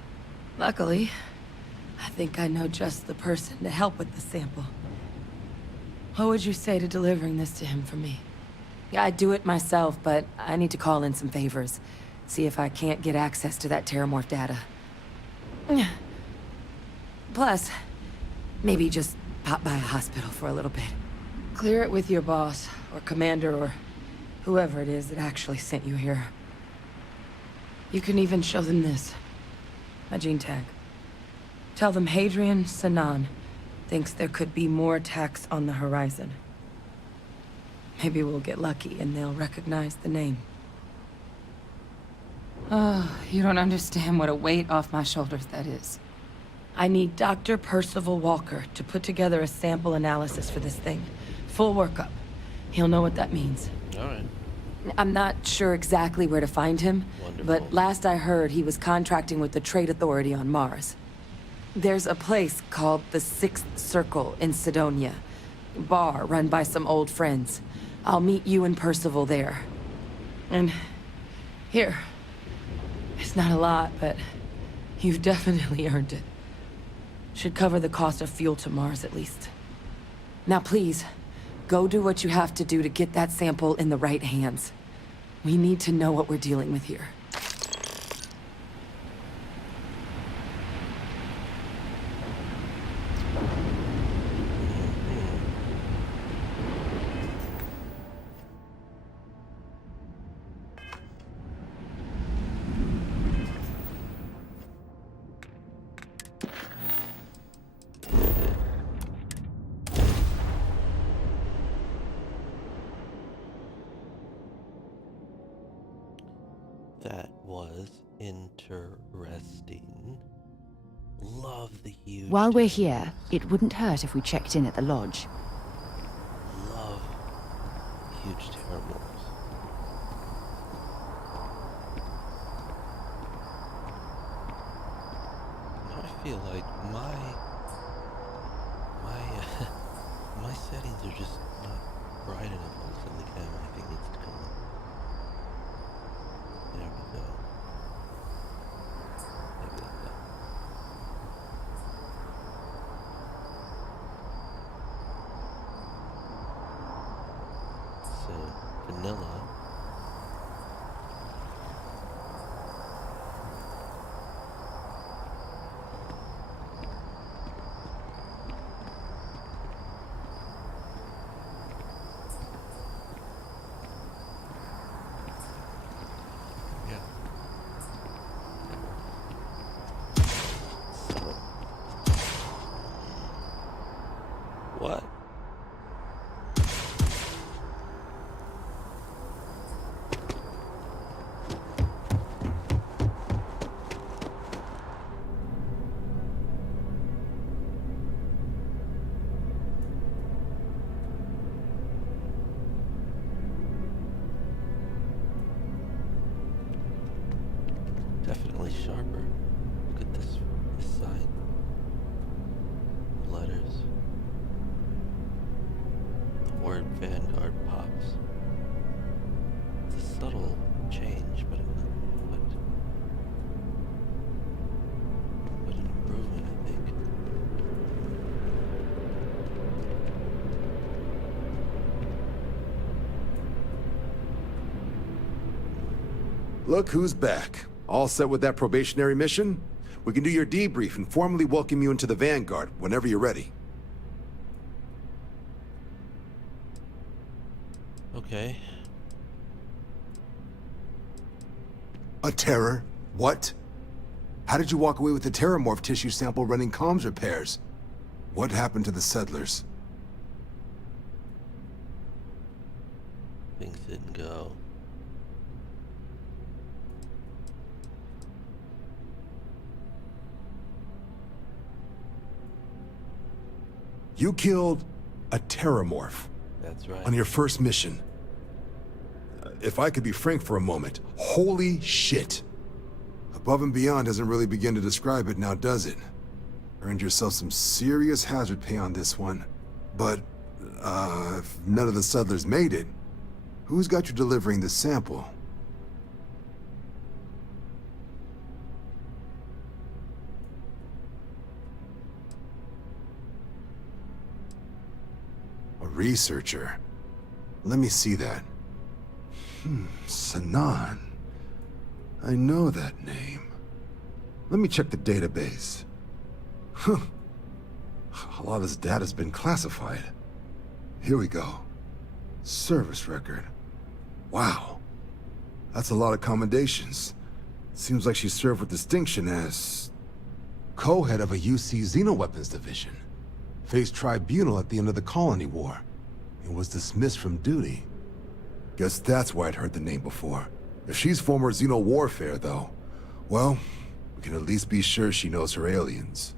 Luckily, I think I know just the person to help with the sample. What would you say to delivering this to him for me? Yeah, I'd do it myself, but I need to call in some favors. See if I can't get access to that terramorph data. Plus, maybe just pop by a hospital for a little bit. Clear it with your boss, or commander, or whoever it is that actually sent you here. You can even show them this. My gene tag. Tell them Hadrian Sanan thinks there could be more attacks on the horizon. Maybe we'll get lucky and they'll recognize the name. Oh, you don't understand what a weight off my shoulders that is. I need Dr. Percival Walker to put together a sample analysis for this thing. Full workup. He'll know what that means. All right. I'm not sure exactly where to find him, Wonderful. but last I heard he was contracting with the Trade Authority on Mars. There's a place called the Sixth Circle in Sidonia. Bar run by some old friends. I'll meet you and Percival there. And here. It's not a lot, but you've definitely earned it. Should cover the cost of fuel to Mars at least. Now please, go do what you have to do to get that sample in the right hands. We need to know what we're dealing with here. That was interesting. Love the huge. While we're terramorphs. here, it wouldn't hurt if we checked in at the lodge. Love huge terramorphs. Now I feel like my my settings are just not bright enough on some of the camera. I think it needs to come up. There we go. Maybe like that. So What? Definitely sharper. Look at this sign. Letters. The word Vanguard pops. It's a subtle change, but an improvement, I think. Look who's back. All set with that probationary mission? We can do your debrief and formally welcome you into the Vanguard whenever you're ready. Okay. A terror? What? How did you walk away with the terramorph tissue sample running comms repairs? What happened to the settlers? Things didn't go. You killed a terramorph That's right. on your first mission. If I could be frank for a moment, holy shit. Above and beyond doesn't really begin to describe it now, does it? Earned yourself some serious hazard pay on this one. But, if none of the settlers made it, who's got you delivering the sample? A researcher. Let me see that. Sanan. I know that name. Let me check the database. Huh. A lot of this data's been classified. Here we go. Service record. Wow. That's a lot of commendations. Seems like she served with distinction as co-head of a UC Xenoweapons division. Faced tribunal at the end of the Colony War, and was dismissed from duty. Guess that's why I'd heard the name before. If she's former Xeno warfare, though, well, we can at least be sure she knows her aliens.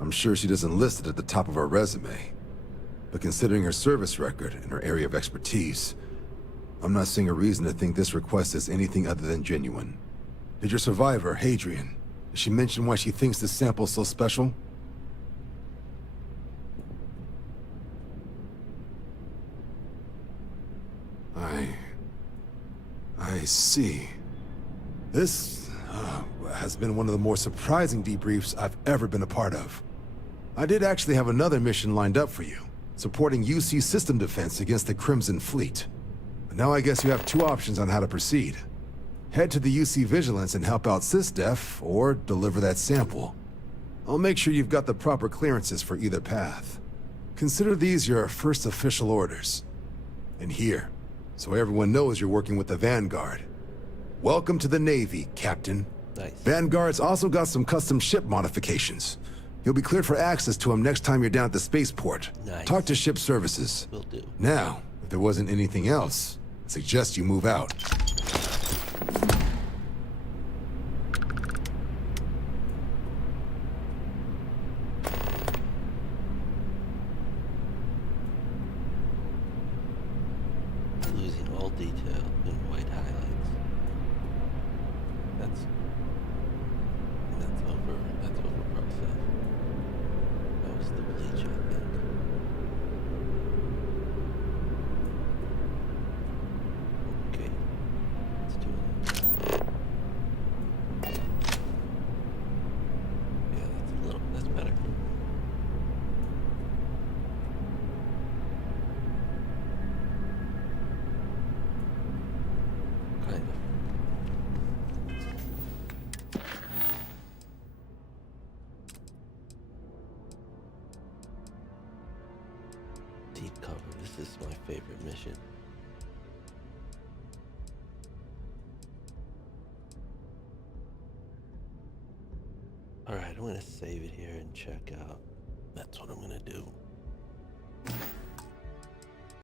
I'm sure she doesn't list it at the top of her resume. But considering her service record and her area of expertise, I'm not seeing a reason to think this request is anything other than genuine. Did your survivor, Hadrian, did she mention why she thinks this sample's so special? I see. This has been one of the more surprising debriefs I've ever been a part of. I did actually have another mission lined up for you, supporting UC system defense against the Crimson Fleet. But now I guess you have two options on how to proceed. Head to the UC Vigilance and help out SysDef, or deliver that sample. I'll make sure you've got the proper clearances for either path. Consider these your first official orders. And here, so everyone knows you're working with the Vanguard. Welcome to the Navy, Captain. Nice. Vanguard's also got some custom ship modifications. You'll be cleared for access to them next time you're down at the spaceport. Nice. Talk to ship services. Will do. Now, if there wasn't anything else, I suggest you move out. Losing all detail in white highlights. That's over process. That was the bleach, I think. Okay. Let's do it. Yeah, that's better. This is my favorite mission. Alright, I'm gonna save it here and check out. That's what I'm gonna do.